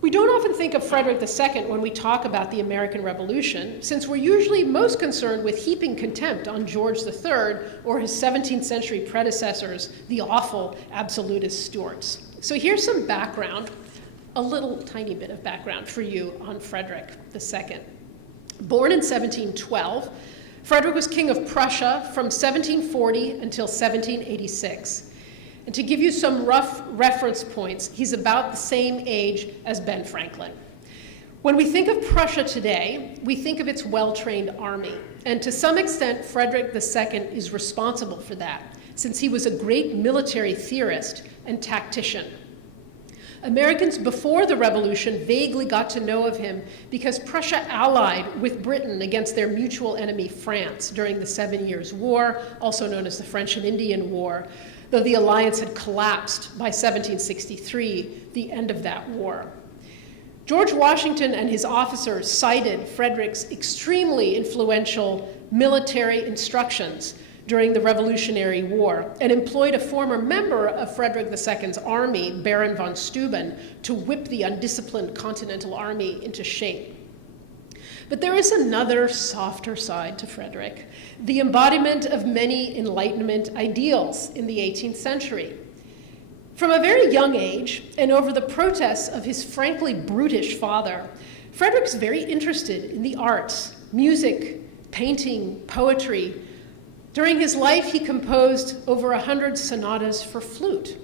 We don't often think of Frederick II when we talk about the American Revolution, since we're usually most concerned with heaping contempt on George III or his 17th century predecessors, the awful absolutist Stuarts. So here's some background, a little tiny bit of background for you on Frederick II. Born in 1712, Frederick was king of Prussia from 1740 until 1786. And to give you some rough reference points, he's about the same age as Ben Franklin. When we think of Prussia today, we think of its well-trained army. And to some extent, Frederick II is responsible for that, since he was a great military theorist and tactician. Americans before the Revolution vaguely got to know of him because Prussia allied with Britain against their mutual enemy France during the 7 Years' War, also known as the French and Indian War, though the alliance had collapsed by 1763, the end of that war. George Washington and his officers cited Frederick's extremely influential military instructions during the Revolutionary War and employed a former member of Frederick II's army, Baron von Steuben, to whip the undisciplined Continental Army into shape. But there is another softer side to Frederick, the embodiment of many Enlightenment ideals in the 18th century. From a very young age, and over the protests of his frankly brutish father, Frederick's very interested in the arts, music, painting, poetry. During his life, he composed over 100 sonatas for flute.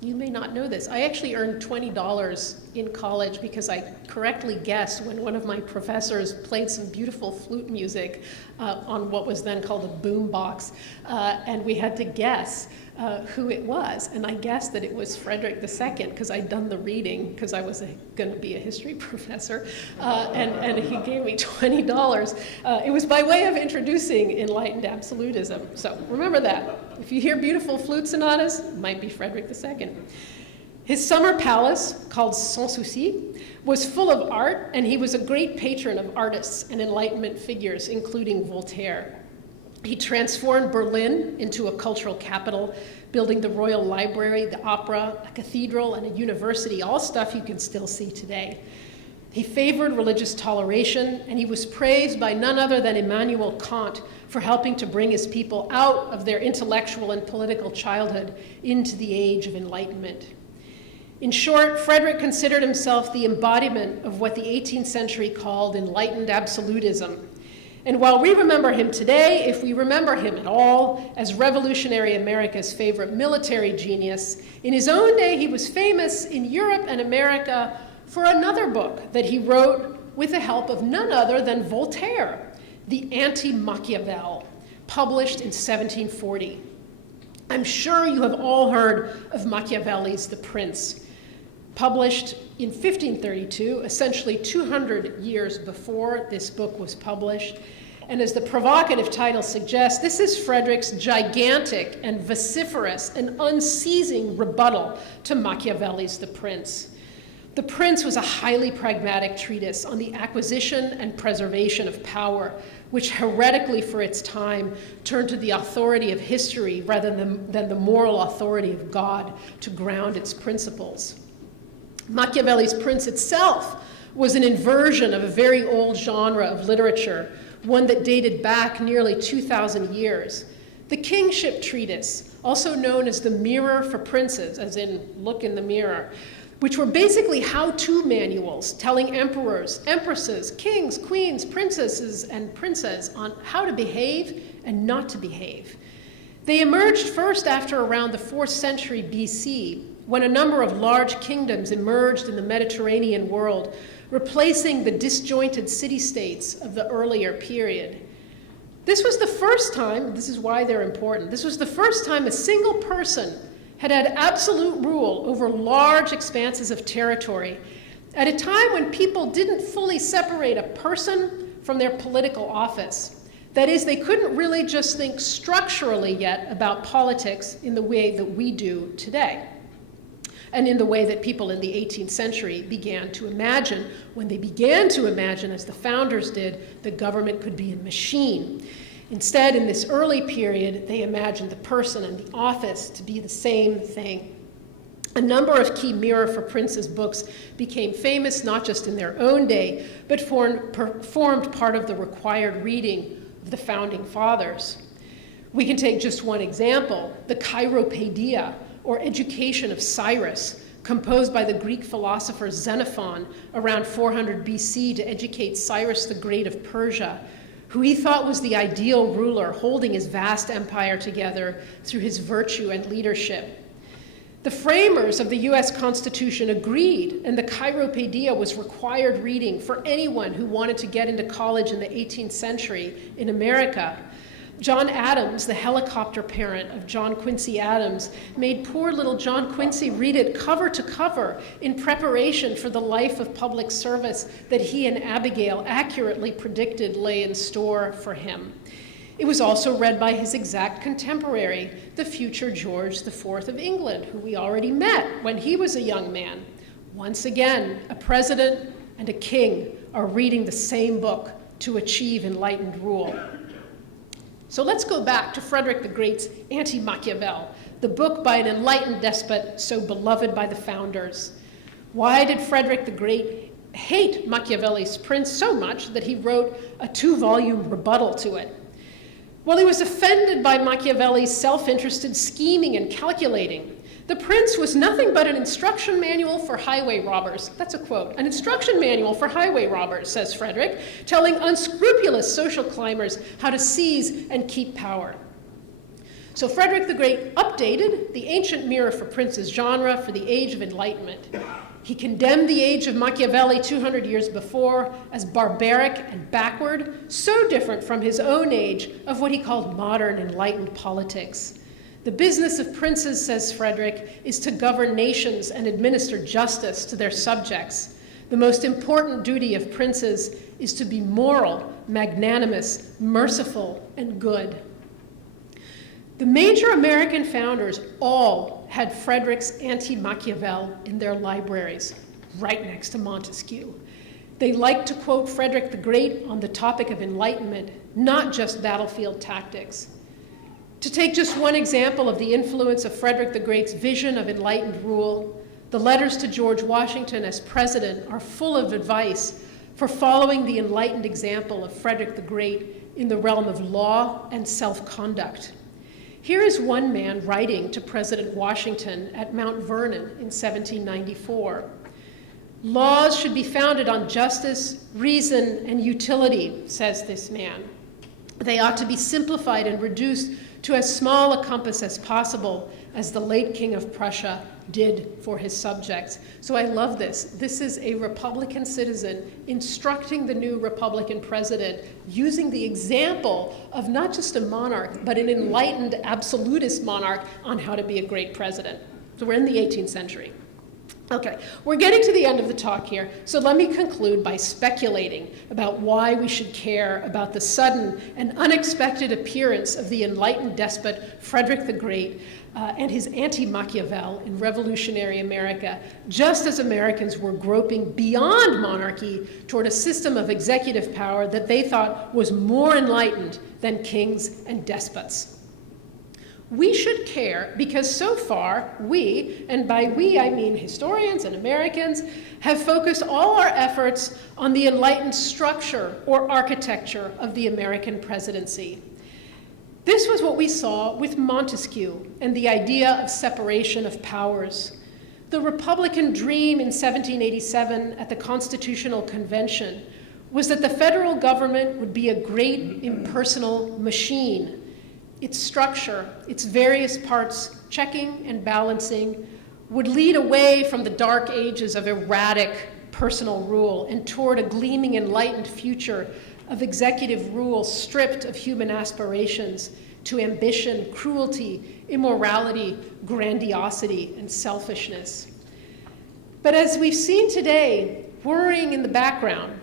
You may not know this. I actually earned $20 in college because I correctly guessed when one of my professors played some beautiful flute music on what was then called a boom box, and we had to guess who it was. And I guessed that it was Frederick II because I'd done the reading because I was going to be a history professor, and he gave me $20. It was by way of introducing Enlightened Absolutism. So remember that. If you hear beautiful flute sonatas, it might be Frederick II. His summer palace, called Sans Souci, was full of art, and he was a great patron of artists and Enlightenment figures, including Voltaire. He transformed Berlin into a cultural capital, building the Royal Library, the Opera, a cathedral, and a university, all stuff you can still see today. He favored religious toleration, and he was praised by none other than Immanuel Kant for helping to bring his people out of their intellectual and political childhood into the age of Enlightenment. In short, Frederick considered himself the embodiment of what the 18th century called Enlightened Absolutism. And while we remember him today, if we remember him at all, as revolutionary America's favorite military genius, in his own day he was famous in Europe and America for another book that he wrote with the help of none other than Voltaire, the Anti-Machiavel, published in 1740. I'm sure you have all heard of Machiavelli's The Prince, published in 1532, essentially 200 years before this book was published. And as the provocative title suggests, this is Frederick's gigantic and vociferous and unceasing rebuttal to Machiavelli's The Prince. The Prince was a highly pragmatic treatise on the acquisition and preservation of power, which heretically for its time turned to the authority of history rather than the moral authority of God to ground its principles. Machiavelli's Prince itself was an inversion of a very old genre of literature, one that dated back nearly 2,000 years. The Kingship Treatise, also known as the Mirror for Princes, as in look in the mirror, which were basically how-to manuals telling emperors, empresses, kings, queens, princesses, and princes on how to behave and not to behave. They emerged first after around the 4th century BC, when a number of large kingdoms emerged in the Mediterranean world, replacing the disjointed city-states of the earlier period. This was the first time, this is why they're important, this was the first time a single person had absolute rule over large expanses of territory at a time when people didn't fully separate a person from their political office. That is, they couldn't really just think structurally yet about politics in the way that we do today, and in the way that people in the 18th century began to imagine, when they began to imagine, as the founders did, that government could be a machine. Instead, in this early period, they imagined the person and the office to be the same thing. A number of key Mirror for Princes books became famous not just in their own day, but formed part of the required reading of the founding fathers. We can take just one example, the Chiropaedia, or Education of Cyrus, composed by the Greek philosopher Xenophon around 400 BC to educate Cyrus the Great of Persia, who he thought was the ideal ruler holding his vast empire together through his virtue and leadership. The framers of the US Constitution agreed, and the Chiropaedia was required reading for anyone who wanted to get into college in the 18th century in America. John Adams, the helicopter parent of John Quincy Adams, made poor little John Quincy read it cover to cover in preparation for the life of public service that he and Abigail accurately predicted lay in store for him. It was also read by his exact contemporary, the future George IV of England, who we already met when he was a young man. Once again, a president and a king are reading the same book to achieve enlightened rule. So let's go back to Frederick the Great's Anti-Machiavel, the book by an enlightened despot so beloved by the founders. Why did Frederick the Great hate Machiavelli's Prince so much that he wrote a 2-volume rebuttal to it? Well, he was offended by Machiavelli's self-interested scheming and calculating. The Prince was nothing but an instruction manual for highway robbers. That's a quote. An instruction manual for highway robbers, says Frederick, telling unscrupulous social climbers how to seize and keep power. So Frederick the Great updated the ancient Mirror for Princes genre for the age of Enlightenment. He condemned the age of Machiavelli 200 years before as barbaric and backward, so different from his own age of what he called modern enlightened politics. The business of princes, says Frederick, is to govern nations and administer justice to their subjects. The most important duty of princes is to be moral, magnanimous, merciful, and good. The major American founders all had Frederick's Anti-Machiavel in their libraries, right next to Montesquieu. They liked to quote Frederick the Great on the topic of enlightenment, not just battlefield tactics. To take just one example of the influence of Frederick the Great's vision of enlightened rule, the letters to George Washington as president are full of advice for following the enlightened example of Frederick the Great in the realm of law and self-conduct. Here is one man writing to President Washington at Mount Vernon in 1794. Laws should be founded on justice, reason, and utility, says this man. They ought to be simplified and reduced to as small a compass as possible, as the late King of Prussia did for his subjects. So I love this. This is a Republican citizen instructing the new Republican president, using the example of not just a monarch, but an enlightened absolutist monarch on how to be a great president. So we're in the 18th century. Okay, we're getting to the end of the talk here, so let me conclude by speculating about why we should care about the sudden and unexpected appearance of the enlightened despot Frederick the Great and his anti-Machiavelli in revolutionary America, just as Americans were groping beyond monarchy toward a system of executive power that they thought was more enlightened than kings and despots. We should care because so far we, and by we I mean historians and Americans, have focused all our efforts on the enlightened structure or architecture of the American presidency. This was what we saw with Montesquieu and the idea of separation of powers. The Republican dream in 1787 at the Constitutional Convention was that the federal government would be a great impersonal machine. Its structure, its various parts checking and balancing, would lead away from the dark ages of erratic personal rule and toward a gleaming enlightened future of executive rule stripped of human aspirations to ambition, cruelty, immorality, grandiosity, and selfishness. But as we've seen today, whirring in the background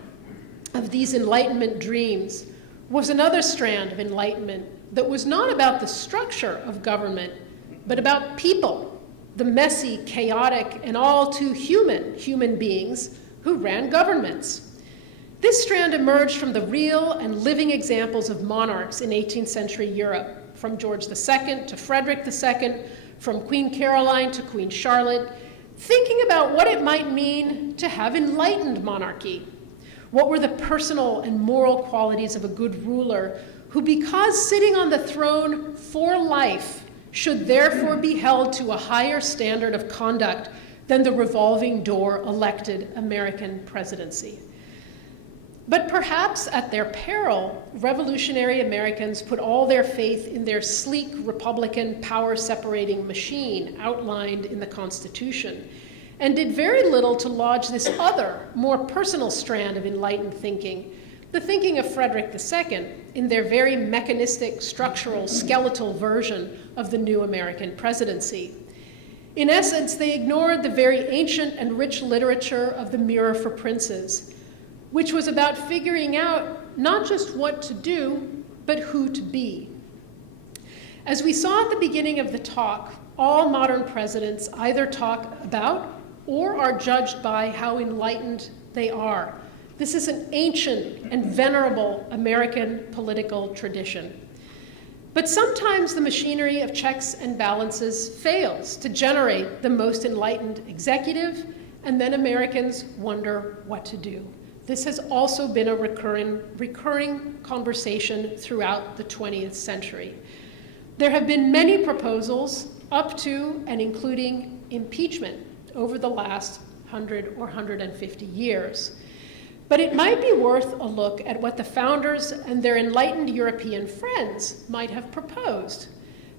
of these Enlightenment dreams was another strand of enlightenment that was not about the structure of government, but about people, the messy, chaotic, and all too human beings who ran governments. This strand emerged from the real and living examples of monarchs in 18th century Europe, from George II to Frederick II, from Queen Caroline to Queen Charlotte, thinking about what it might mean to have enlightened monarchy. What were the personal and moral qualities of a good ruler who, because sitting on the throne for life, should therefore be held to a higher standard of conduct than the revolving door elected American presidency? But perhaps at their peril, revolutionary Americans put all their faith in their sleek Republican power-separating machine outlined in the Constitution, and did very little to lodge this other, more personal strand of enlightened thinking, the thinking of Frederick II, in their very mechanistic, structural, skeletal version of the new American presidency. In essence, they ignored the very ancient and rich literature of the Mirror for Princes, which was about figuring out not just what to do, but who to be. As we saw at the beginning of the talk, all modern presidents either talk about or are judged by how enlightened they are. This is an ancient and venerable American political tradition. But sometimes the machinery of checks and balances fails to generate the most enlightened executive, and then Americans wonder what to do. This has also been a recurring conversation throughout the 20th century. There have been many proposals up to and including impeachment over the last 100 or 150 years. But it might be worth a look at what the founders and their enlightened European friends might have proposed.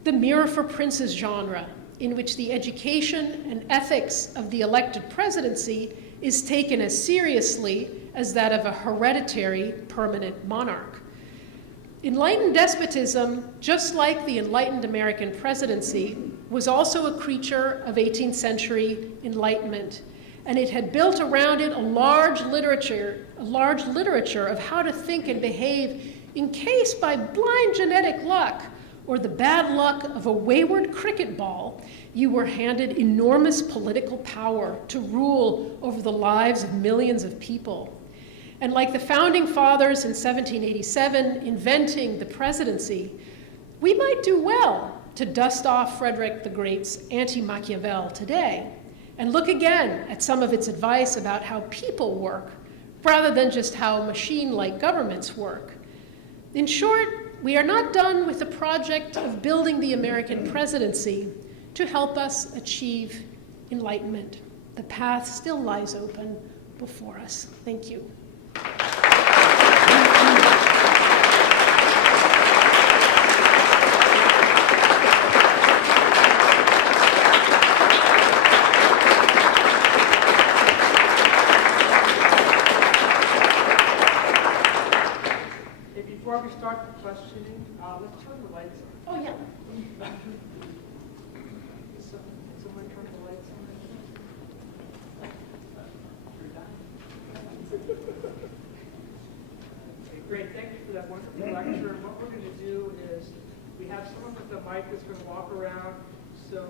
The Mirror for Princes genre, in which the education and ethics of the elected presidency is taken as seriously as that of a hereditary permanent monarch. Enlightened despotism, just like the enlightened American presidency, was also a creature of 18th century Enlightenment, and it had built around it a large literature of how to think and behave in case by blind genetic luck or the bad luck of a wayward cricket ball, you were handed enormous political power to rule over the lives of millions of people. And like the founding fathers in 1787 inventing the presidency, we might do well to dust off Frederick the Great's anti-Machiavelli today and look again at some of its advice about how people work rather than just how machine-like governments work. In short, we are not done with the project of building the American presidency to help us achieve enlightenment. The path still lies open before us. Thank you. that's going to walk around. So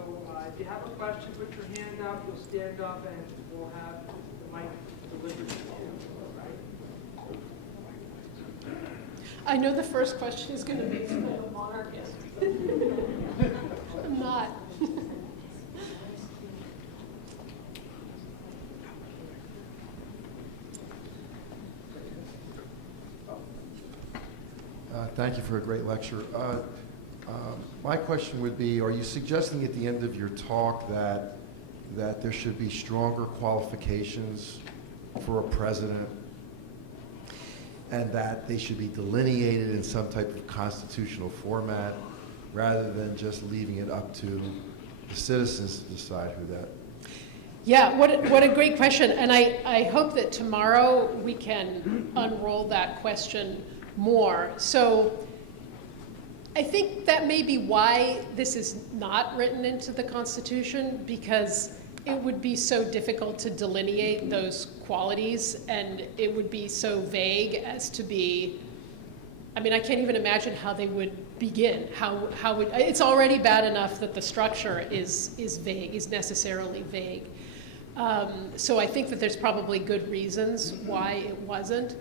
if you have a question, put your hand up, you'll stand up, and we'll have the mic delivered to you. All right? I know the first question is going to be from a monarchist. I'm not. Thank you for a great lecture. My question would be, are you suggesting at the end of your talk that there should be stronger qualifications for a president and that they should be delineated in some type of constitutional format rather than just leaving it up to the citizens to decide who that? Yeah, what a great question. And I hope that tomorrow we can unroll that question more. So I think that may be why this is not written into the Constitution, because it would be so difficult to delineate those qualities, and it would be so vague as to be, I mean, I can't even imagine how they would begin. How would, it's already bad enough that the structure is vague, is necessarily vague. So I think that there's probably good reasons why it wasn't.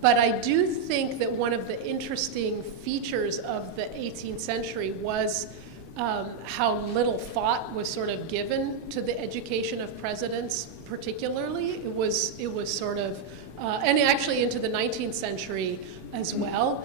But I do think that one of the interesting features of the 18th century was how little thought was sort of given to the education of presidents particularly. It was sort of, and actually into the 19th century as well.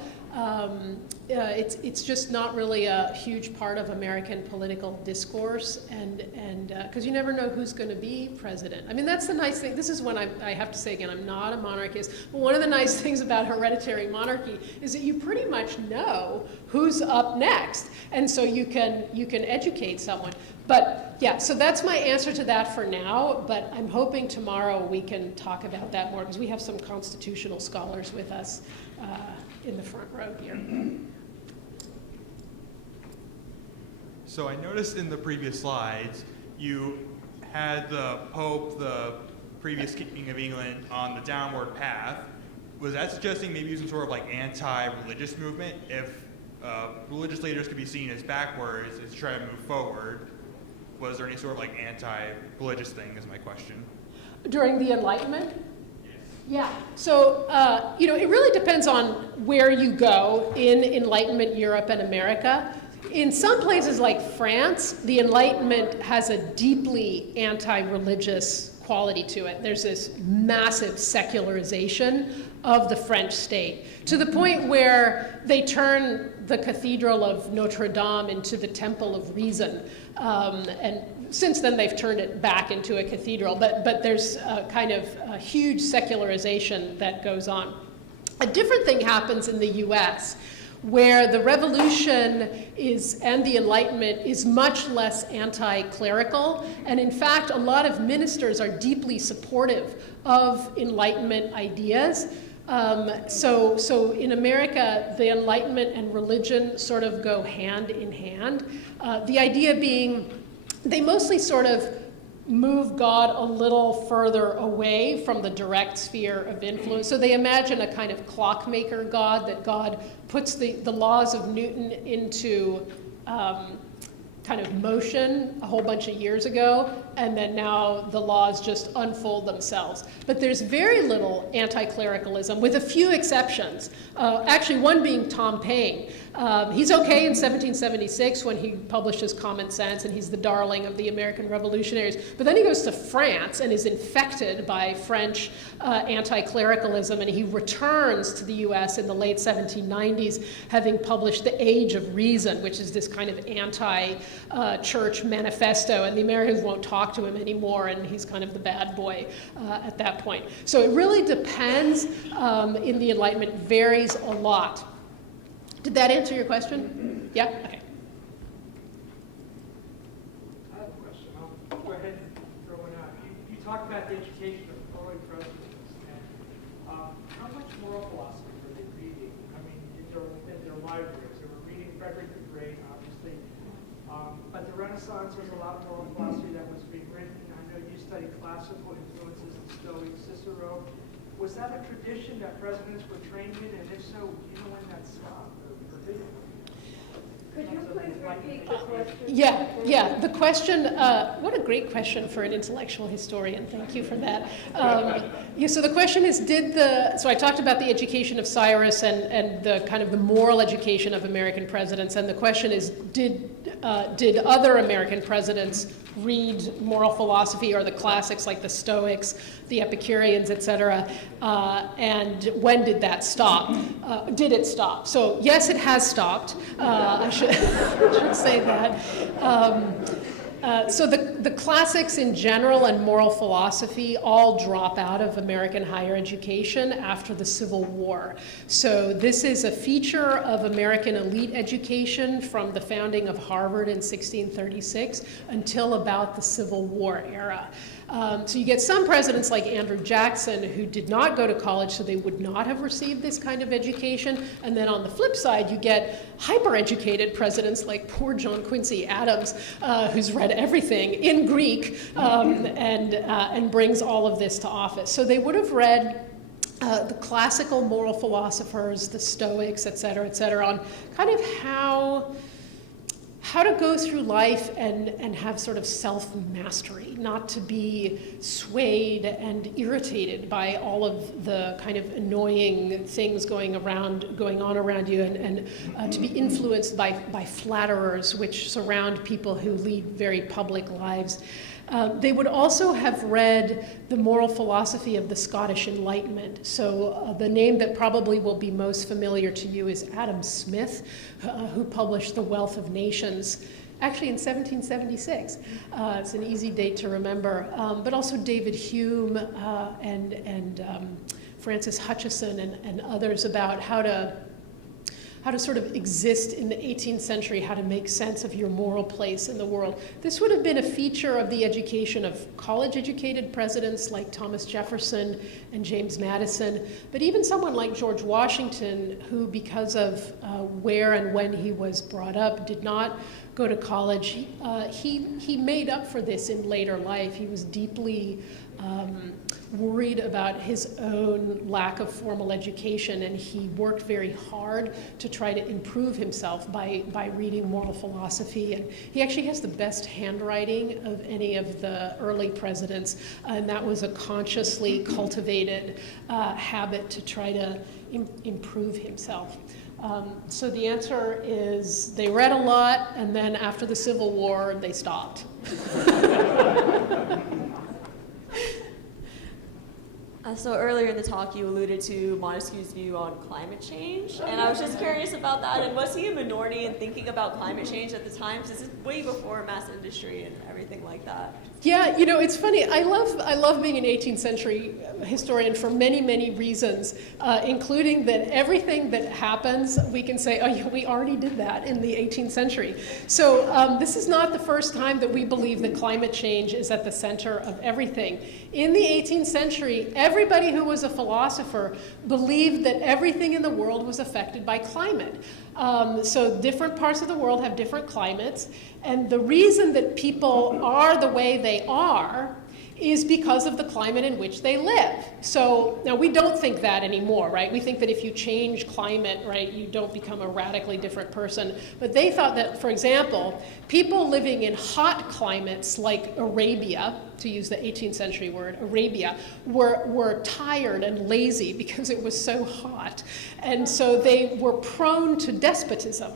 It's just not really a huge part of American political discourse, and because you never know who's going to be president. I mean, that's the nice thing. This is when I have to say again, I'm not a monarchist, but one of the nice things about hereditary monarchy is that you pretty much know who's up next, and so you can educate someone. But yeah, so that's my answer to that for now, but I'm hoping tomorrow we can talk about that more, because we have some constitutional scholars with us in the front row here. So I noticed in the previous slides, you had the Pope, the previous King of England, on the downward path. Was that suggesting maybe some sort of like anti-religious movement? If religious leaders could be seen as backwards, as trying to move forward, was there any sort of like anti-religious thing is my question. During the Enlightenment? Yeah, so, it really depends on where you go in Enlightenment Europe and America. In some places like France, the Enlightenment has a deeply anti-religious quality to it. There's this massive secularization of the French state, to the point where they turn the Cathedral of Notre Dame into the Temple of Reason. And since then, they've turned it back into a cathedral, but there's a kind of a huge secularization that goes on. A different thing happens in the US, where the Revolution and the Enlightenment is much less anti-clerical, and in fact, a lot of ministers are deeply supportive of Enlightenment ideas. So in America, the Enlightenment and religion sort of go hand in hand. The idea being, they mostly sort of move God a little further away from the direct sphere of influence. So they imagine a kind of clockmaker God, that God puts the laws of Newton into kind of motion a whole bunch of years ago, and then now the laws just unfold themselves. But there's very little anti-clericalism, with a few exceptions. Actually, one being Tom Paine. He's okay in 1776 when he publishes Common Sense, and he's the darling of the American revolutionaries. But then he goes to France and is infected by French anti-clericalism, and he returns to the US in the late 1790s, having published The Age of Reason, which is this kind of anti-church manifesto, and the Americans won't talk to him anymore, and he's kind of the bad boy at that point. So it really depends in the Enlightenment, varies a lot. Did that answer your question? Yeah? Okay. I have a question. I'll go ahead and throw one out. You talked about the education of early presidents, and how much moral philosophy were they reading? I mean, in their libraries, they were reading Frederick the Great, obviously, but the Renaissance was a lot of moral philosophy that was being written. I know you studied classical influences in Stoic, Cicero. Was that a tradition that presidents were trained in, and if so, do you know when that stopped? Could you please repeat the question? Yeah. The question, what a great question for an intellectual historian. Thank you for that. So the question is, so I talked about the education of Cyrus and the kind of the moral education of American presidents, and the question is, did other American presidents read moral philosophy or the classics like the Stoics, the Epicureans, etc., and when did that stop? Did it stop? So yes, it has stopped. I should say that. So the classics in general and moral philosophy all drop out of American higher education after the Civil War. So this is a feature of American elite education from the founding of Harvard in 1636 until about the Civil War era. So you get some presidents like Andrew Jackson who did not go to college, so they would not have received this kind of education. And then on the flip side, you get hyper-educated presidents like poor John Quincy Adams, who's read everything in Greek and brings all of this to office. So they would have read the classical moral philosophers, the Stoics, et cetera, on kind of how to go through life and have sort of self-mastery, not to be swayed and irritated by all of the kind of annoying things going on around you, and to be influenced by flatterers which surround people who lead very public lives. They would also have read the moral philosophy of the Scottish Enlightenment. So the name that probably will be most familiar to you is Adam Smith, who published The Wealth of Nations, actually in 1776. It's an easy date to remember. But also David Hume and Francis Hutcheson and others about how to sort of exist in the 18th century, how to make sense of your moral place in the world. This would have been a feature of the education of college-educated presidents like Thomas Jefferson and James Madison, but even someone like George Washington, who, because of where and when he was brought up, did not go to college. He made up for this in later life. He was deeply worried about his own lack of formal education, and he worked very hard to try to improve himself by reading moral philosophy. And he actually has the best handwriting of any of the early presidents, and that was a consciously cultivated habit to try to improve himself. So the answer is they read a lot, and then after the Civil War, they stopped. So earlier in the talk, you alluded to Montesquieu's view on climate change, and I was just curious about that. And was he a minority in thinking about climate change at the time? Because this is way before mass industry and everything like that. Yeah, it's funny. I love being an 18th century historian for many, many reasons, including that everything that happens, we can say, oh yeah, we already did that in the 18th century. So this is not the first time that we believe that climate change is at the center of everything. In the 18th century, everybody who was a philosopher believed that everything in the world was affected by climate. So different parts of the world have different climates, and the reason that people are the way they are is because of the climate in which they live. So now we don't think that anymore, right? We think that if you change climate, right, you don't become a radically different person. But they thought that, for example, people living in hot climates like Arabia, to use the 18th century word, Arabia, were tired and lazy because it was so hot. And so they were prone to despotism.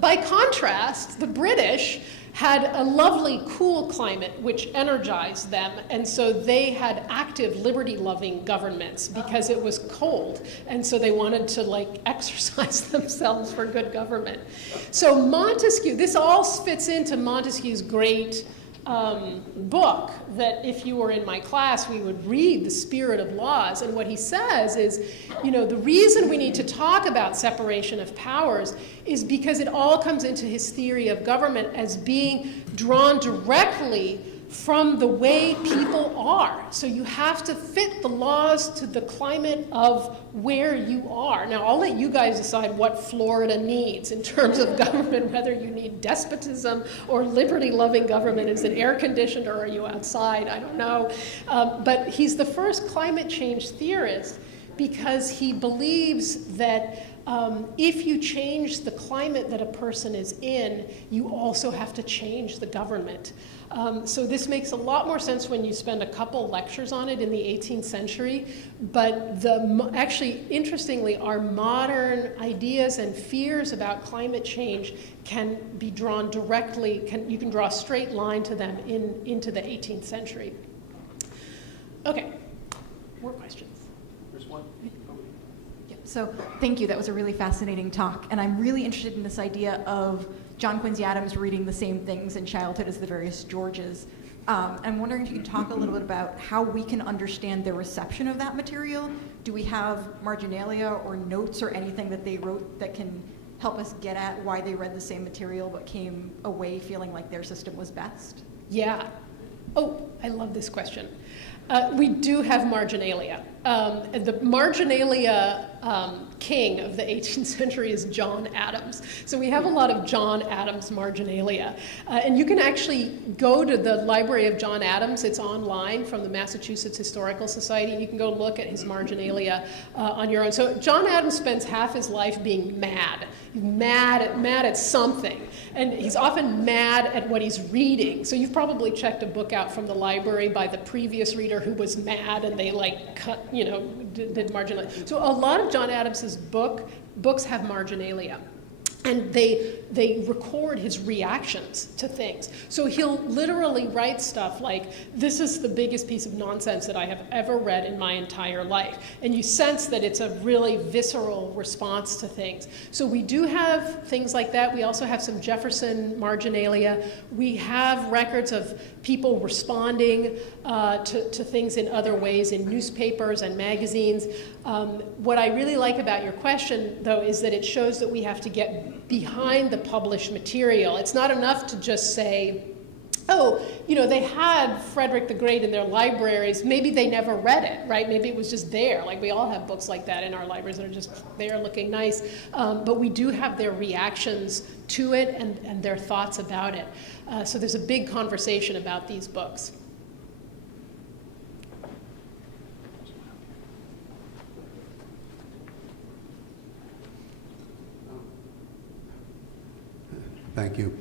By contrast, the British had a lovely, cool climate which energized them, and so they had active, liberty-loving governments because it was cold, and so they wanted to exercise themselves for good government. So Montesquieu, this all fits into Montesquieu's great book that if you were in my class, we would read, The Spirit of Laws. And what he says is, the reason we need to talk about separation of powers is because it all comes into his theory of government as being drawn directly from the way people are. So you have to fit the laws to the climate of where you are. Now, I'll let you guys decide what Florida needs in terms of government, whether you need despotism or liberty-loving government. Is it air-conditioned or are you outside? I don't know. But he's the first climate change theorist because he believes that if you change the climate that a person is in, you also have to change the government. So this makes a lot more sense when you spend a couple lectures on it in the 18th century, but actually, interestingly, our modern ideas and fears about climate change can be drawn directly, you can draw a straight line to them into the 18th century. Okay, more questions? There's one. So thank you, that was a really fascinating talk. And I'm really interested in this idea of John Quincy Adams reading the same things in childhood as the various Georges. I'm wondering if you could talk a little bit about how we can understand their reception of that material. Do we have marginalia or notes or anything that they wrote that can help us get at why they read the same material but came away feeling like their system was best? Yeah. Oh, I love this question. We do have marginalia. The marginalia king of the 18th century is John Adams. So we have a lot of John Adams marginalia. And you can actually go to the Library of John Adams. It's online from the Massachusetts Historical Society. You can go look at his marginalia on your own. So John Adams spends half his life being mad. He's mad at something. And he's often mad at what he's reading. So you've probably checked a book out from the library by the previous reader who was mad, and they like cut, did marginalia. So a lot of John Adams's books have marginalia. And they record his reactions to things. So he'll literally write stuff like, this is the biggest piece of nonsense that I have ever read in my entire life. And you sense that it's a really visceral response to things. So we do have things like that. We also have some Jefferson marginalia. We have records of people responding to things in other ways in newspapers and magazines. What I really like about your question, though, is that it shows that we have to get behind the published material. It's not enough to just say, oh, they had Frederick the Great in their libraries. Maybe they never read it, right? Maybe it was just there. Like, we all have books like that in our libraries that are just there looking nice. But we do have their reactions to it and their thoughts about it. So there's a big conversation about these books. Thank you.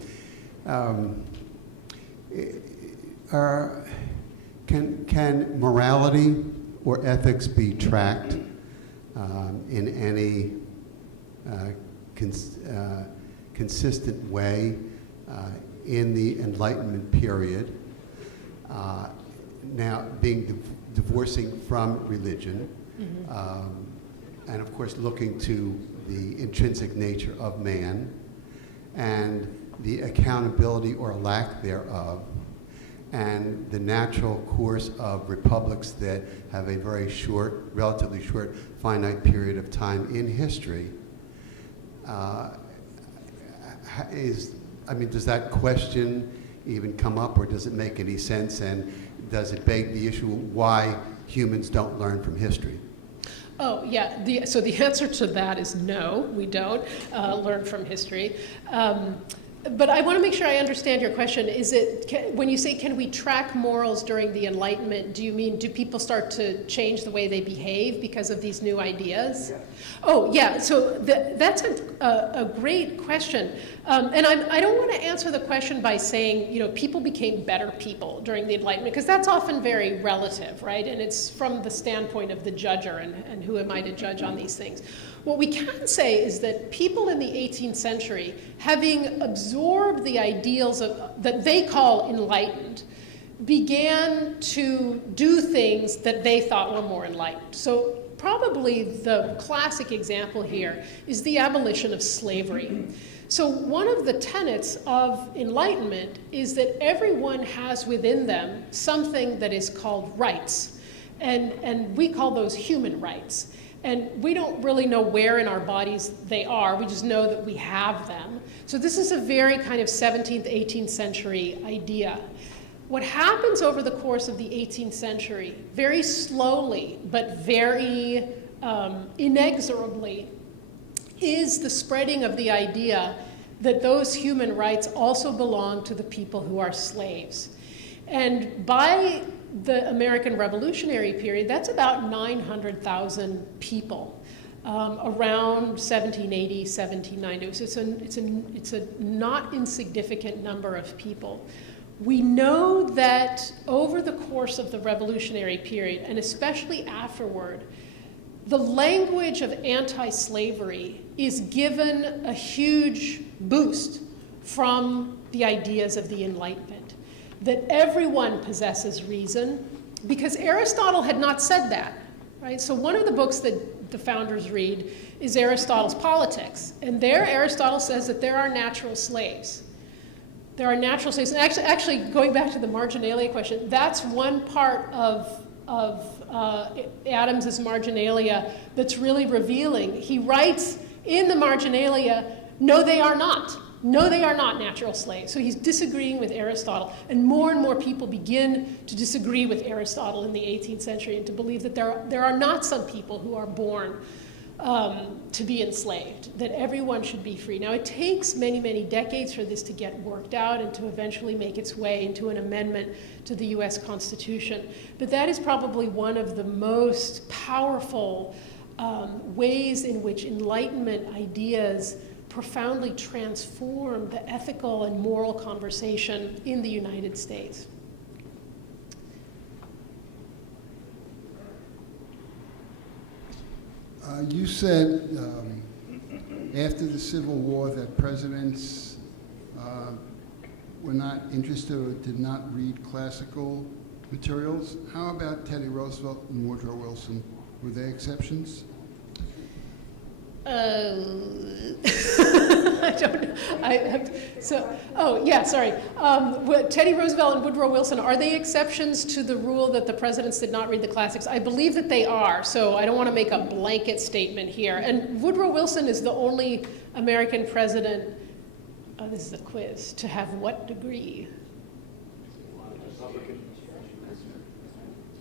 Can morality or ethics be tracked in any consistent way in the Enlightenment period? Now, divorcing from religion, and of course looking to the intrinsic nature of man, and the accountability or lack thereof, and the natural course of republics that have a very short, relatively short, finite period of time in history. Does that question even come up, or does it make any sense, and does it beg the issue why humans don't learn from history? Oh, yeah. So the answer to that is no, we don't learn from history. But I want to make sure I understand your question. When you say, can we track morals during the Enlightenment, do you mean, do people start to change the way they behave because of these new ideas? Yeah. Oh, yeah. So that's a great question. And I don't want to answer the question by saying, people became better people during the Enlightenment, because that's often very relative, right? And it's from the standpoint of the judger, and who am I to judge on these things. What we can say is that people in the 18th century, having absorbed the ideals that they call enlightened, began to do things that they thought were more enlightened. So probably the classic example here is the abolition of slavery. So one of the tenets of Enlightenment is that everyone has within them something that is called rights, and we call those human rights. And we don't really know where in our bodies they are. We just know that we have them. So this is a very kind of 17th, 18th century idea. What happens over the course of the 18th century, very slowly but very inexorably, is the spreading of the idea that those human rights also belong to the people who are slaves. And by the American Revolutionary period, that's about 900,000 people. around 1780, 1790. So it's a not insignificant number of people. We know that over the course of the revolutionary period, and especially afterward, the language of anti-slavery is given a huge boost from the ideas of the Enlightenment, that everyone possesses reason, because Aristotle had not said that, right? So one of the books that the founders read is Aristotle's Politics, and there Aristotle says that there are natural slaves. There are natural slaves, and actually going back to the marginalia question, that's one part of Adams's marginalia that's really revealing. He writes in the marginalia, no, they are not. No, they are not natural slaves. So he's disagreeing with Aristotle. And more people begin to disagree with Aristotle in the 18th century and to believe that there are not some people who are born to be enslaved, that everyone should be free. Now, it takes many, many decades for this to get worked out and to eventually make its way into an amendment to the US Constitution. But that is probably one of the most powerful ways in which Enlightenment ideas profoundly transform the ethical and moral conversation in the United States. You said after the Civil War that presidents were not interested or did not read classical materials. How about Teddy Roosevelt and Woodrow Wilson? Were they exceptions? I don't know. Teddy Roosevelt and Woodrow Wilson, are they exceptions to the rule that the presidents did not read the classics? I believe that they are, so I don't want to make a blanket statement here. And Woodrow Wilson is the only American president, this is a quiz, to have what degree?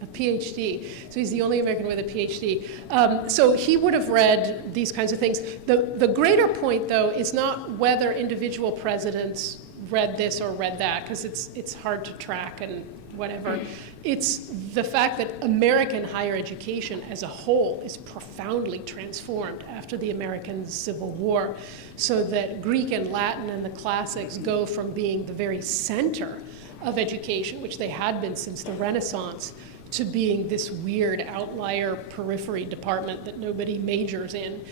A PhD. So he's the only American with a PhD. So he would have read these kinds of things. The greater point, though, is not whether individual presidents read this or read that, because it's hard to track and whatever. It's the fact that American higher education as a whole is profoundly transformed after the American Civil War, so that Greek and Latin and the classics go from being the very center of education, which they had been since the Renaissance, to being this weird outlier periphery department that nobody majors in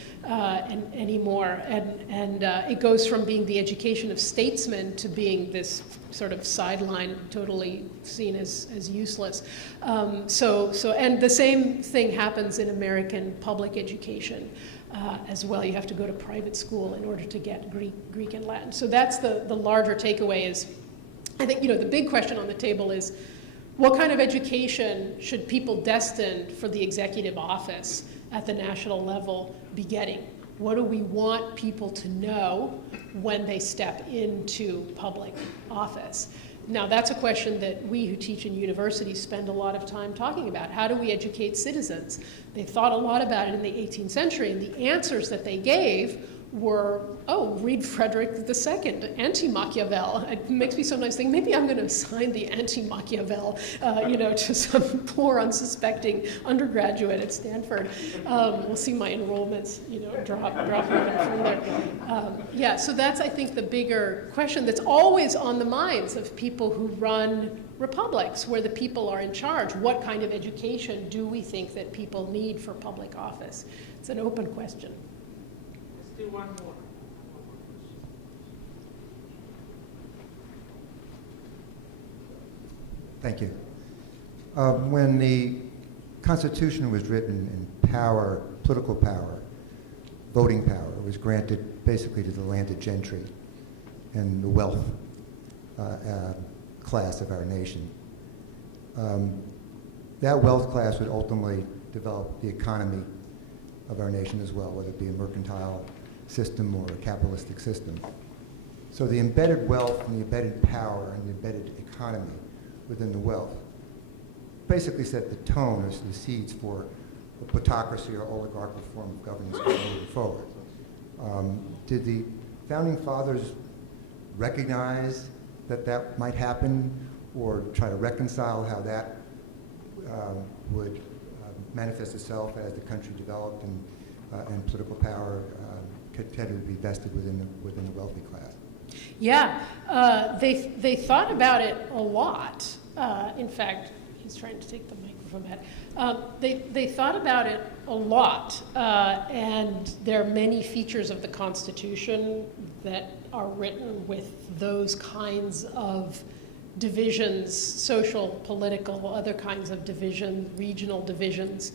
anymore. And it goes from being the education of statesmen to being this sort of sideline, totally seen as useless. And the same thing happens in American public education as well. You have to go to private school in order to get Greek and Latin. So that's the larger takeaway is, I think, the big question on the table is, what kind of education should people destined for the executive office at the national level be getting? What do we want people to know when they step into public office? Now, that's a question that we who teach in universities spend a lot of time talking about. How do we educate citizens? They thought a lot about it in the 18th century, and the answers that they gave were, read Frederick II, anti-Machiavel. It makes me sometimes think, maybe I'm going to assign the anti-Machiavel, to some poor, unsuspecting undergraduate at Stanford. We'll see my enrollments, drop from there. So that's, I think, the bigger question that's always on the minds of people who run republics, where the people are in charge. What kind of education do we think that people need for public office? It's an open question. Do one more. Thank you. When the Constitution was written in power, political power, voting power, was granted basically to the landed gentry and the wealth class of our nation. That wealth class would ultimately develop the economy of our nation as well, whether it be a mercantile system or a capitalistic system. So the embedded wealth and the embedded power and the embedded economy within the wealth basically set the tone as the seeds for a plutocracy or oligarchical form of governance moving forward. Did the founding fathers recognize that that might happen, or try to reconcile how that would manifest itself as the country developed and and political power tended to be vested within the wealthy class. Yeah, they thought about it a lot. In fact, he's trying to take the microphone back. They thought about it a lot, and there are many features of the Constitution that are written with those kinds of divisions, social, political, other kinds of division, regional divisions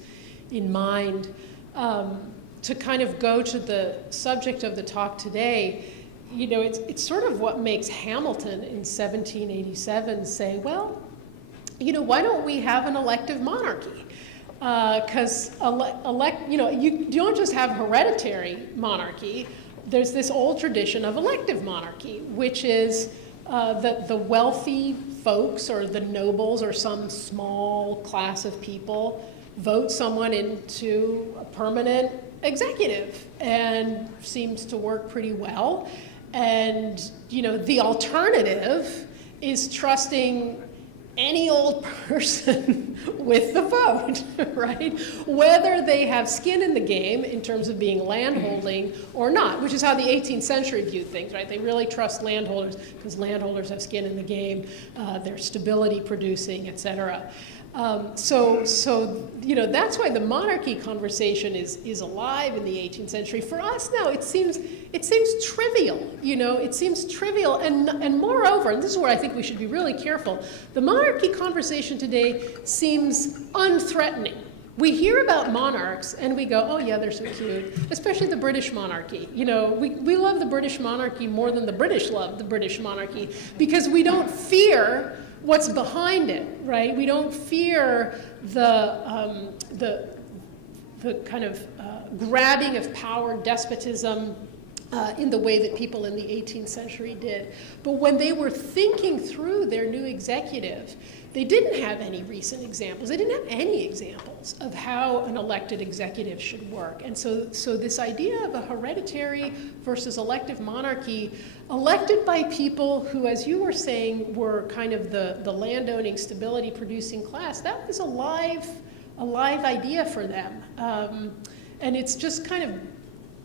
in mind. To kind of go to the subject of the talk today, you know, it's sort of what makes Hamilton in 1787 say, well, you know, why don't we have an elective monarchy? Because you don't just have hereditary monarchy. There's this old tradition of elective monarchy, which is that the wealthy folks or the nobles or some small class of people vote someone into a permanent executive, and seems to work pretty well. And, you know, the alternative is trusting any old person with the vote, right? Whether they have skin in the game in terms of being landholding or not, which is how the 18th century viewed things, right? They really trust landholders because landholders have skin in the game, they're stability producing, et cetera. So you know, that's why the monarchy conversation is alive in the 18th century. For us now, it seems trivial. You know, it seems trivial, and moreover, and this is where I think we should be really careful. The monarchy conversation today seems unthreatening. We hear about monarchs and we go, oh yeah, they're so cute, especially the British monarchy. You know, we love the British monarchy more than the British love the British monarchy because we don't fear what's behind it, right? We don't fear the kind of grabbing of power, despotism, in the way that people in the 18th century did. But when they were thinking through their new executive, they didn't have any recent examples. They didn't have any examples of how an elected executive should work. And so this idea of a hereditary versus elective monarchy, elected by people who, as you were saying, were kind of the landowning, stability-producing class, that was a live idea for them. And it's just kind of,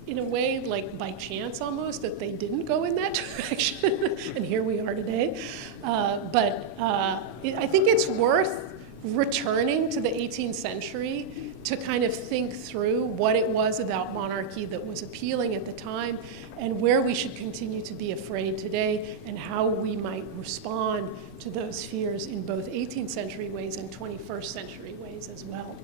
in a way, like by chance almost, that they didn't go in that direction, and here we are today. I think it's worth returning to the 18th century to kind of think through what it was about monarchy that was appealing at the time, and where we should continue to be afraid today, and how we might respond to those fears in both 18th century ways and 21st century ways as well.